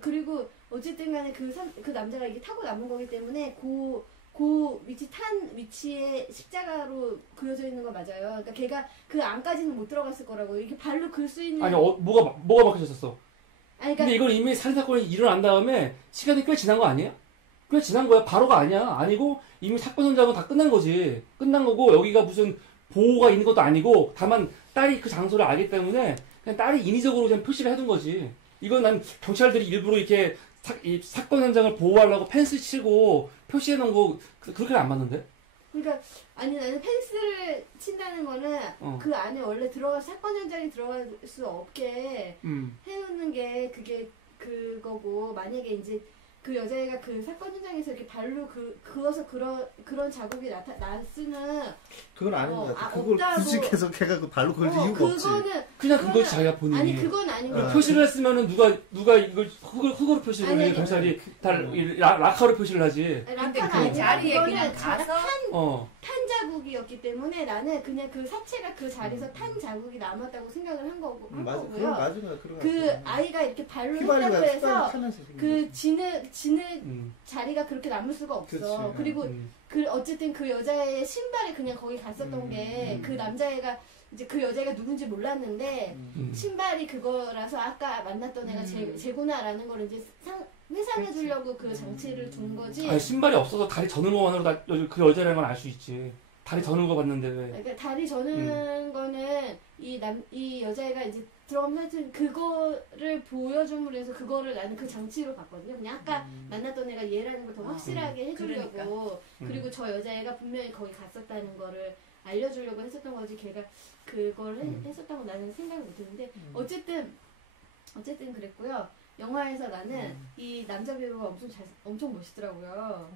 그리고 어쨌든 간에 그 남자가 이게 타고 남은 거기 때문에 위치에 십자가로 그려져 있는 거 맞아요. 그러니까 걔가 그 안까지는 못 들어갔을 거라고. 이렇게 발로 글 수 있는. 아니 뭐가 막혀졌었어? 아니, 근데 이걸 이미 살인 사건이 일어난 다음에 시간이 꽤 지난 거 아니에요? 꽤 지난 거야. 바로가 아니야. 아니고 이미 사건 현장은 다 끝난 거지. 끝난 거고 여기가 무슨 보호가 있는 것도 아니고 다만 딸이 그 장소를 알기 때문에 그냥 딸이 인위적으로 그냥 표시를 해둔 거지. 이건 난 경찰들이 일부러 이렇게 이 사건 현장을 보호하려고 펜스 치고 표시해 놓은 거 그렇게는 안 맞는데? 그러니까 아니 나는 펜스를 친다는 거는 그 안에 원래 사건 현장에 들어갈 수 없게 해놓는 게 그게 그거고 만약에 이제 그 여자애가 그 사건 현장에서 이렇게 발로 그어서 그런 자국이 났으면 그건 아닌 것 같아. 그걸 없다고. 굳이 계속 걔가 그 발로 걸릴 이유가 없지. 그냥 그거지 자기가 본인이. 아니 그건 아닌 거야. 표시를 했으면은 누가 이걸 흙으로 표시를 아니, 해. 아니, 경찰이 다 라카로 표시를 하지. 근데 라카는 그 아니야. 자리에 그거는 그냥 가서 탄 자국이었기 때문에 나는 그냥 그 사체가 그 자리에서 탄 자국이 남았다고 생각을 한 거고요. 맞아. 그건 맞은 그런 그 아이가 이렇게 발로 했다고 해서 그 지는 자리가 그렇게 남을 수가 없어. 그렇지. 그리고 어쨌든 그 여자의 신발이 그냥 거기 갔었던 게 그 남자애가 이제 그 여자가 누군지 몰랐는데 신발이 그거라서 아까 만났던 애가 쟤구나라는 걸 이제 회상해 주려고 그 장치를 둔 거지. 아니, 신발이 없어서 다리 저는 것만으로 그 여자라는 걸 알 수 있지. 다리 저는 거 봤는데 왜? 그러니까 다리 저는 거는 이 여자애가 이제 들어가면 하여튼 그거를 보여줌으로 해서 그거를 나는 그 장치로 봤거든요. 그냥 아까 만났던 애가 얘라는 걸 더 확실하게 해주려고. 그러니까. 그리고 저 여자애가 분명히 거기 갔었다는 거를 알려주려고 했었던 거지. 걔가 그걸 했었다고 나는 생각을 못했는데 어쨌든 그랬고요. 영화에서 나는 이 남자 배우가 엄청 멋있더라고요.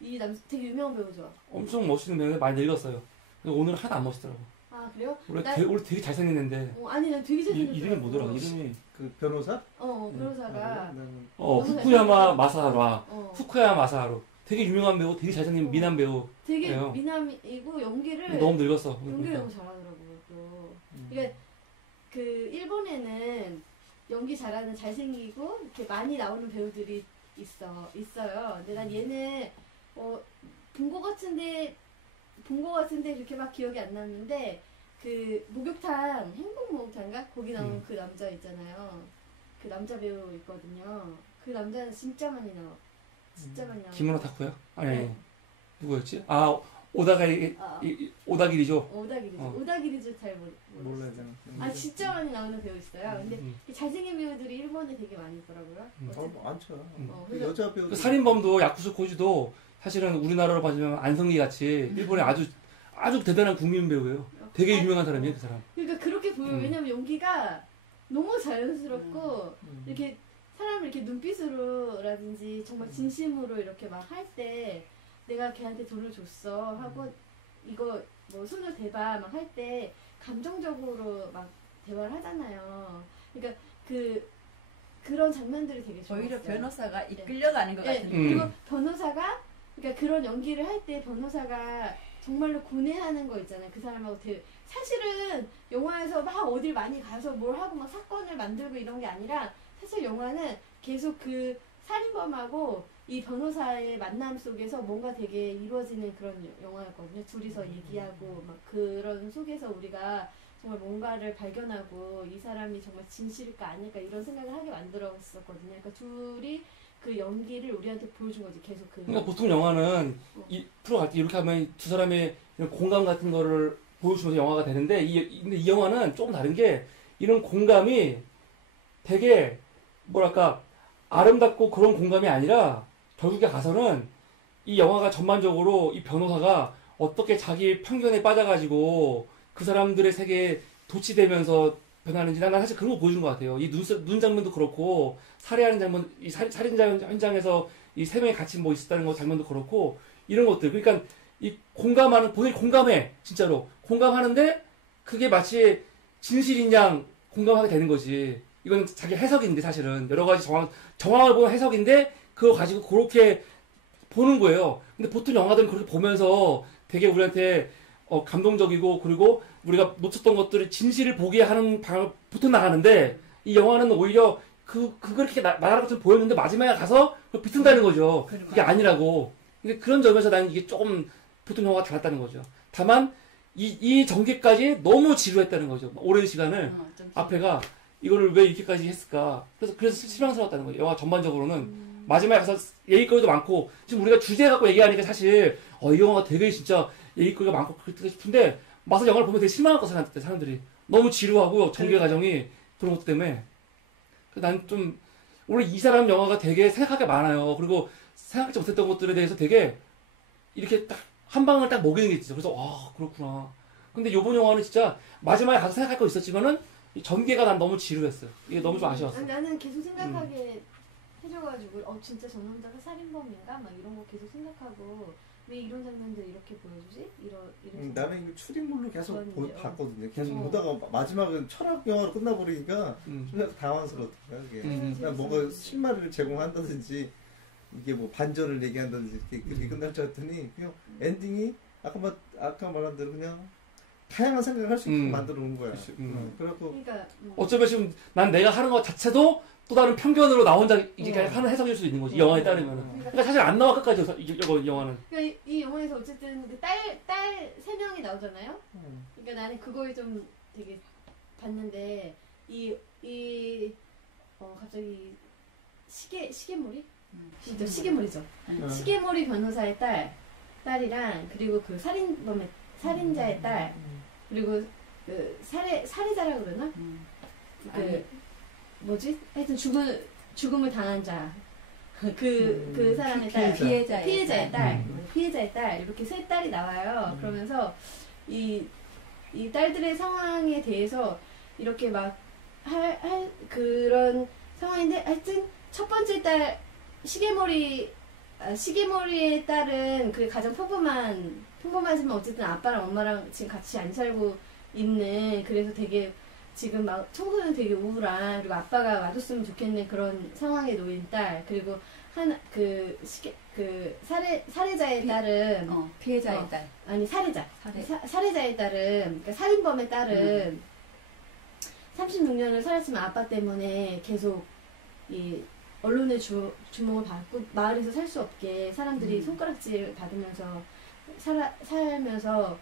이 남자 되게 유명한 배우죠. 엄청 멋있는 배우인데 많이 늙었어요. 근데 오늘 하나도 안 멋있더라고. 아 그래요? 원래 되게 잘생겼는데 아니 난 되게 잘생겼어요. 이름이 뭐더라? 이름이 그 변호사? 변호사가 어 너무 후쿠야마 마사하루. 어, 후쿠야마 마사하루. 되게 유명한 배우, 되게 잘생긴 미남 배우. 되게 그래요. 미남이고 연기를 너무 늙었어. 연기를 그러니까. 너무 잘하더라고요. 또. 그러니까 그 일본에는 연기 잘하는 잘생기고 이렇게 많이 나오는 배우들이 있어요. 근데 난 얘는 본 거 같은데 이렇게 막 기억이 안 났는데 그 목욕탕 행복 목욕탕인가 거기 나오는 그 남자 있잖아요. 그 남자 배우 있거든요. 그 남자는 진짜 많이 나와. 진짜 많이 나와. 김은호 타쿠야? 아니 네. 누구였지? 아 오다기리죠. 오다기리죠. 오다기리죠 잘 몰라요. 아 진짜 많이 나오는 배우 있어요. 근데 음. 잘생긴 배우들이 일본에 되게 많이 있더라고요. 어쨌든. 많죠. 그 그래서 여자 배우. 그 살인범도 야쿠스 코지도 사실은 우리나라로 봐주면 안성기 같이 일본의 아주 대단한 국민 배우예요. 되게 유명한 사람이에요, 그 사람. 그러니까 그렇게 보여요. 왜냐면 연기가 너무 자연스럽고 이렇게 사람을 이렇게 눈빛으로라든지 정말 진심으로 이렇게 막 할 때 내가 걔한테 돈을 줬어 하고 이거 뭐 손을 대봐 막 할 때 감정적으로 막 대화를 하잖아요. 그러니까 그런 장면들이 되게 좋았어요. 오히려 변호사가 이끌려가는 것 같은데. 그리고 변호사가 그러니까 그런 연기를 할 때 변호사가 정말로 고뇌하는 거 있잖아요. 그 사람하고 사실은 영화에서 막 어딜 많이 가서 뭘 하고 막 사건을 만들고 이런 게 아니라 사실 영화는 계속 그 살인범하고 이 변호사의 만남 속에서 뭔가 되게 이루어지는 그런 영화였거든요. 둘이서 얘기하고 막 그런 속에서 우리가 정말 뭔가를 발견하고 이 사람이 정말 진실일까 아닐까 이런 생각을 하게 만들었었거든요. 그러니까 둘이 그 연기를 우리한테 보여준 거지. 계속 그러니까 보통 영화는 이 프로 갈 때 이렇게 하면 두 사람의 이런 공감 같은 거를 보여주면서 영화가 되는데 근데 이 영화는 조금 다른 게 이런 공감이 되게 뭐랄까 아름답고 그런 공감이 아니라 결국에 가서는 이 영화가 전반적으로 이 변호사가 어떻게 자기 편견에 빠져가지고 그 사람들의 세계에 도취되면서 변하는지 나는 사실 그런 거 보여준 것 같아요. 이 눈 장면도 그렇고 살해하는 장면, 이 살인 현장에서 이 세 명이 같이 뭐 있었다는 거 장면도 그렇고 이런 것들. 그러니까 이 공감하는 본인이 공감해 진짜로 공감하는데 그게 마치 진실인 양 공감하게 되는 거지. 이건 자기 해석인데 사실은 여러 가지 정황을 보는 해석인데 그거 가지고 그렇게 보는 거예요. 근데 보통 영화들은 그렇게 보면서 되게 우리한테 감동적이고 그리고 우리가 놓쳤던 것들을 진실을 보게 하는 방을 보통 나가는데 이 영화는 오히려 그렇게 말하는 것처럼 보였는데 마지막에 가서 비튼다는 거죠. 그게 아니라고. 근데 그런 점에서 나는 이게 조금 보통 영화가 달랐다는 거죠. 다만 이 전개까지 너무 지루했다는 거죠. 오랜 시간을 앞에가 이거를 왜 이렇게까지 했을까. 그래서 실망스러웠다는 거죠. 영화 전반적으로는 마지막에 가서 얘기거리도 많고 지금 우리가 주제 갖고 얘기하니까 사실 이 영화가 되게 진짜 얘기거리가 많고 그렇다 싶은데 막상 영화를 보면 되게 실망할 것 같아 사람들이. 너무 지루하고 전개 과정이 그런 것 때문에 난 좀 원래 이 사람 영화가 되게 생각할 게 많아요. 그리고 생각지 못했던 것들에 대해서 되게 이렇게 딱 한 방을 딱 먹이는 게 있죠. 그래서 그렇구나. 근데 요번 영화는 진짜 마지막에 가서 생각할 거 있었지만은 이 전개가 난 너무 지루했어요. 이게 너무 좀 아쉬웠어. 나는 계속 생각하게 해줘가지고 진짜 저 남자가 살인범인가 막 이런 거 계속 생각하고 왜 이런 장면들 이렇게 보여주지? 이런 나는 이거 추리물로 계속 봤거든요. 계속 어. 보다가 마지막은 철학 영화로 끝나버리니까 좀 약간 당황스럽더라고요. 그게. 그냥 뭔가 실마리를 제공한다든지 이게 뭐 반전을 얘기한다든지 그렇게 끝날 줄 알았더니 그냥 엔딩이 아까 말한 대로 그냥 다양한 생각을 할 수 있게 만들어 놓은 거야. 그래갖고 그러니까 어쩌면 지금 난 내가 하는 것 자체도 또 다른 편견으로 나 혼자 이게 하는 해석일 수 있는 거지. 이 영화에 따르면은. 그러니까 사실 안 나와 끝까지 이거 영화는. 그러니까 이 영화에서 어쨌든 그 딸 세 명이 나오잖아요. 그러니까 나는 그거에 좀 되게 봤는데 갑자기 시계몰이? 진짜 시계몰이죠. 시계몰이 변호사의 딸이랑 그리고 그 살인범의 살인자의 딸, 그리고 그 살해자라 그러나? 그 뭐지? 하여튼 죽음을 당한 자. 그 사람의 딸, 피해자의 딸, 이렇게 세 딸이 나와요. 그러면서 이 딸들의 상황에 대해서 이렇게 막 그런 상황인데, 하여튼 첫 번째 딸, 시계머리의 딸은 그 가장 평범하지만 어쨌든 아빠랑 엄마랑 지금 같이 안 살고 있는, 그래서 되게 지금 막 청소년 되게 우울한, 그리고 아빠가 와줬으면 좋겠는 그런 상황에 놓인 딸, 그리고 살해자의 딸은 피해자의 딸. 아니 살해자의 딸은, 그러니까 살인범의 딸은 36년을 살았지만 아빠 때문에 계속 이 언론의 주목을 받고 마을에서 살 수 없게 사람들이 손가락질 받으면서 살면서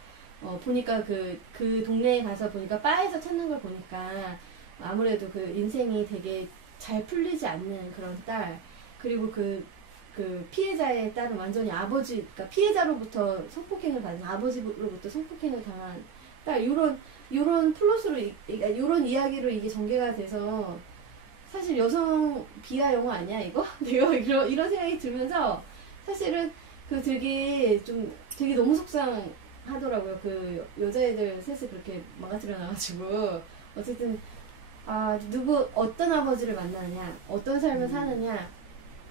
보니까 그 동네에 가서 보니까 바에서 찾는 걸 보니까 아무래도 그 인생이 되게 잘 풀리지 않는 그런 딸, 그리고 그 피해자의 딸은 완전히 그러니까 피해자로부터 성폭행을 받은, 아버지로부터 성폭행을 당한 딸, 요런 플롯으로, 요런 이야기로 이게 전개가 돼서 사실 여성 비하 영화 아니야 이거? 내가 이런 생각이 들면서 사실은 되게 너무 속상하더라고요. 그 여자애들 셋을 그렇게 망가뜨려 놔가지고 어쨌든 어떤 아버지를 만나느냐, 어떤 삶을 사느냐,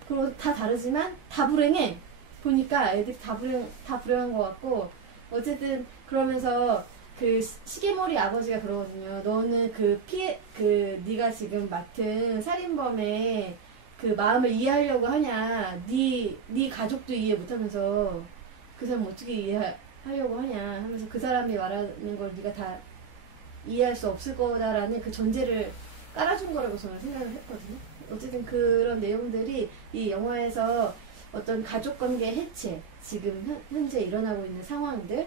그리고 다 다르지만 다 불행해. 보니까 애들이 다 불행한 것 같고, 어쨌든 그러면서 그 시계머리 아버지가 그러거든요. 너는 네가 지금 맡은 살인범의 그 마음을 이해하려고 하냐? 네 가족도 이해 못하면서 그 사람 어떻게 이해하려고 하냐? 하면서 그 사람이 말하는 걸 네가 다 이해할 수 없을 거다라는 그 전제를 깔아준 거라고 저는 생각을 했거든요. 어쨌든 그런 내용들이 이 영화에서 어떤 가족관계 해체, 지금 현재 일어나고 있는 상황들,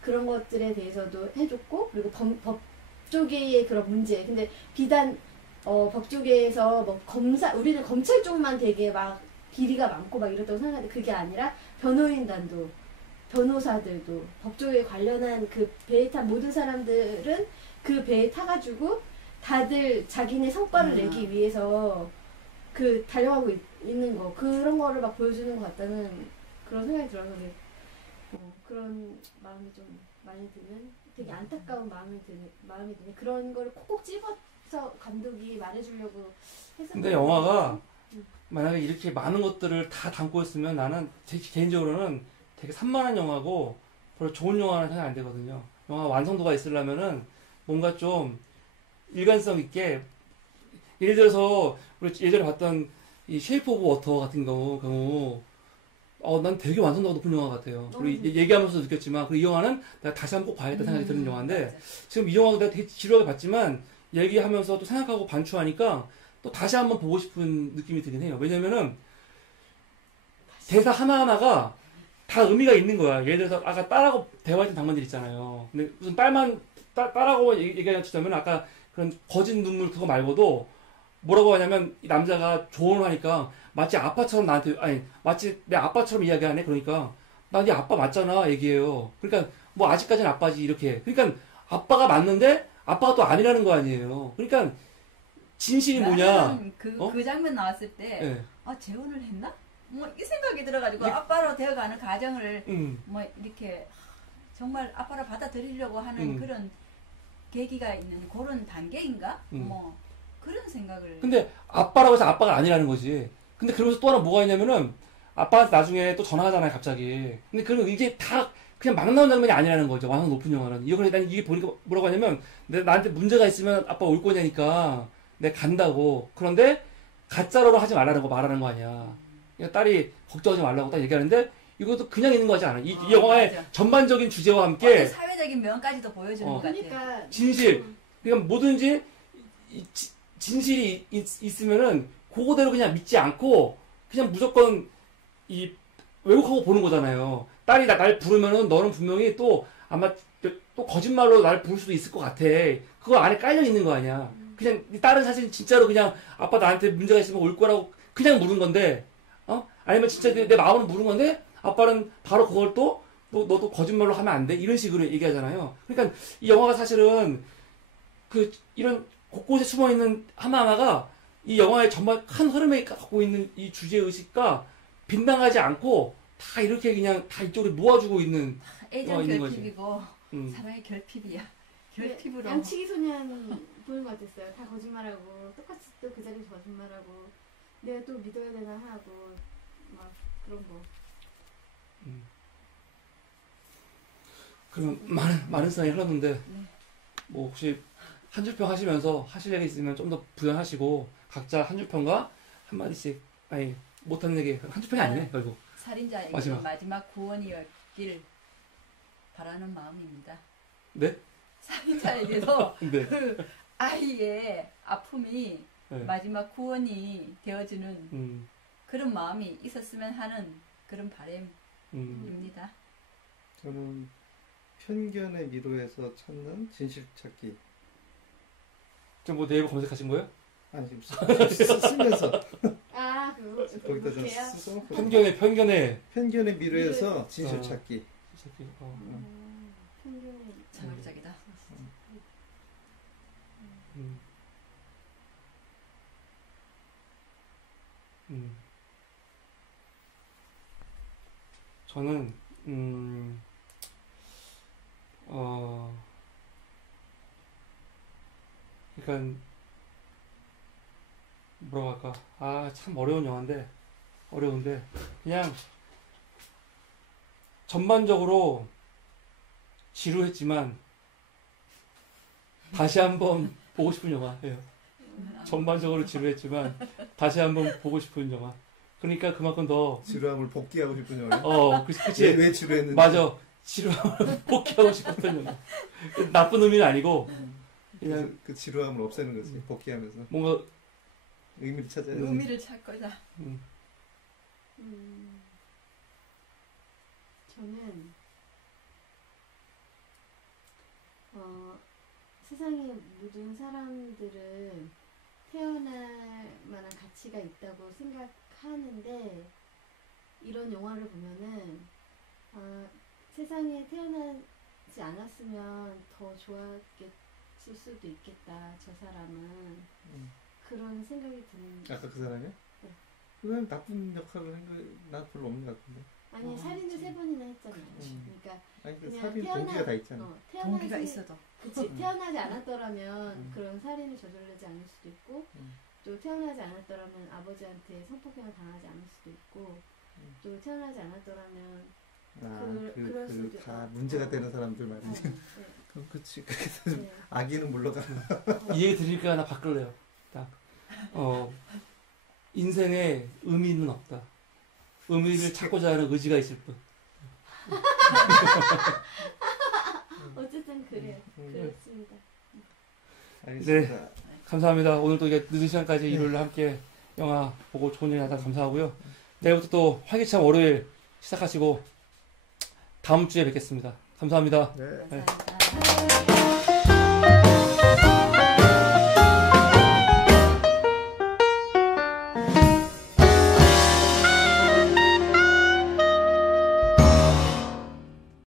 그런 것들에 대해서도 해줬고, 그리고 법조계의 그런 문제. 근데 비단 법조계에서 뭐 우리는 검찰 쪽만 되게 막 비리가 많고 막 이랬다고 생각하는데, 그게 아니라 변호인단도, 변호사들도, 법조계에 관련한 그 배에 탄 모든 사람들은 그 배에 타가지고 다들 자기네 성과를 내기 위해서 달려가고 있는 거, 그런 거를 막 보여주는 것 같다는 그런 생각이 들어서 그런 마음이 좀 많이 드는, 되게 안타까운 마음이 드는 그런 거를 콕콕 집어서 감독이 말해주려고 했었는데. 근데 영화가 만약에 이렇게 많은 것들을 다 담고 있으면 나는 개인적으로는 되게 산만한 영화고 별로 좋은 영화는 생각 안 되거든요. 영화 완성도가 있으려면은 뭔가 좀 일관성 있게, 예를 들어서 우리 예전에 봤던 이 쉐이프 오브 워터 같은 경우 난 되게 완성도가 높은 영화 같아요. 그리고 얘기하면서 느꼈지만, 이 영화는 내가 다시 한번 꼭 봐야겠다 생각이 드는 영화인데, 맞아. 지금 이 영화도 내가 되게 지루하게 봤지만, 얘기하면서 또 생각하고 반추하니까, 또 다시 한번 보고 싶은 느낌이 들긴 해요. 왜냐면은, 대사 하나하나가 다 의미가 있는 거야. 예를 들어서, 아까 딸하고 대화했던 장면들 있잖아요. 근데 무슨 딸하고 얘기하자면, 아까 그런 거짓 눈물 그거 말고도, 뭐라고 하냐면, 이 남자가 조언을 하니까, 마치 내 아빠처럼 이야기하네. 그러니까 나 네 아빠 맞잖아 얘기해요. 그러니까 뭐 아직까지는 아빠지 이렇게. 그러니까 아빠가 맞는데 아빠가 또 아니라는 거 아니에요. 그러니까 진실이 뭐냐. 그 장면 나왔을 때 네. 재혼을 했나? 뭐 이 생각이 들어가지고 아빠로 되어가는 가정을 뭐 이렇게 정말 아빠로 받아들이려고 하는 그런 계기가 있는 그런 단계인가? 뭐 그런 생각을. 근데 아빠라고 해서 아빠가 아니라는 거지. 근데 그러면서 또 하나 뭐가 있냐면은 아빠한테 나중에 또 전화하잖아요 갑자기. 근데 이게 다 그냥 막 나온 장면이 아니라는 거죠. 완성 높은 영화는. 난 이게 보니까 뭐라고 하냐면, 나한테 문제가 있으면 아빠 올 거냐니까 내가 간다고. 그런데 가짜로 하지 말라는 거 말하는 거 아니야. 그러니까 딸이 걱정하지 말라고 딱 얘기하는데, 이것도 그냥 있는 거지 않아. 이 영화의 맞아. 전반적인 주제와 함께 사회적인 면까지도 보여주는 것 같아요. 그러니까 진실. 그러니까 뭐든지 진실이 있으면은 그거대로 그냥 믿지 않고 그냥 무조건 왜곡하고 보는 거잖아요. 딸이 날 부르면은 너는 분명히 또 아마 또 거짓말로 날 부를 수도 있을 것 같아. 그거 안에 깔려 있는 거 아니야. 그냥 딸은 사실 진짜로 그냥 아빠 나한테 문제가 있으면 올 거라고 그냥 물은 건데, 아니면 진짜 내 마음으로 물은 건데, 아빠는 바로 그걸 또 너도 거짓말로 하면 안 돼? 이런 식으로 얘기하잖아요. 그러니까 이 영화가 사실은 이런 곳곳에 숨어 있는 하나하나가 이 영화의 정말 큰 흐름에 갖고 있는 이 주제의식과 빗나가지 않고 다 이렇게 그냥 다 이쪽으로 모아주고 있는 애정 있는 거지. 결핍이고 음. 사랑의 결핍이야. 네, 결핍으로. 양치기 소년 보는 것 같았어요. 다 거짓말하고 똑같이 또 그 자리에서 거짓말하고 내가 또 믿어야 되나 하고 막 그런 거. 그럼 많은 시간이 흘렀는데 네. 뭐 혹시 한 줄평 하시면서 하실 얘기 있으면 좀 더 부연하시고 각자 한 줄평과 한 마디씩 아니 못하는 얘기 한 줄평이 아니네 결국 살인자에게 마지막 구원이었길 바라는 마음입니다. 네? 살인자에게도 네. 그 아이의 아픔이 네. 마지막 구원이 되어주는 음, 그런 마음이 있었으면 하는 그런 바람입니다. 저는 편견의 미로에서 찾는 진실 찾기. 지금 뭐 네이버 검색하신 거예요? 아니 지금 쓰면서 아 그거 거기다 좀 그거야? 쓰고 편견의 미로에서 진실 어. 찾기. 편견이 자극적이다. 음. 저는 그러니까 뭐라고 할까 참 어려운데 그냥 전반적으로 지루했지만 다시 한번 보고 싶은 영화예요. 전반적으로 지루했지만 다시 한번 보고 싶은 영화. 그러니까 그만큼 더 지루함을 복귀하고 싶은 영화. 그치. 왜 지루했는지. 맞아. 지루함을 복귀하고 싶었던 영화. 나쁜 의미는 아니고 그냥 그 지루함을 없애는 거지. 복귀하면서 뭔가 의미를 찾아야 돼. 의미를 찾고자. 저는 세상의 모든 사람들은 태어날 만한 가치가 있다고 생각하는데 이런 영화를 보면은 세상에 태어나지 않았으면 더 좋았을 수도 있겠다. 저 사람은 그런 생각이 드는. 아까 그 사람이야? 네. 그건 나쁜 역할을 한 거 나 별로 없는 것 같은데. 아니 살인을 3번이나 했잖아요. 그러니까 아니 그 그냥 살인 동기가 다 있잖아. 동기가 있어도. 그치 태어나지 않았더라면 그런 살인을 저지르지 않을 수도 있고 또 태어나지 않았더라면 아버지한테 성폭행을 당하지 않을 수도 있고 또 태어나지 않았더라면 그럴 수도 다 있고. 문제가 되는 사람들 말이지. 네. 그럼 그치. 그래서 아기는 물러가. 이 얘기 들으니까 나 바꿀래요. 딱 인생에 의미는 없다. 의미를 찾고자 하는 의지가 있을 뿐. 어쨌든 그래요. 그렇습니다. 알겠습니다. 네. 감사합니다. 오늘도 이게 늦은 시간까지 일요일 함께 영화 보고 좋은 일 하다 감사하고요. 내일부터 또 활기찬 월요일 시작하시고 다음 주에 뵙겠습니다. 감사합니다. 네. 감사합니다.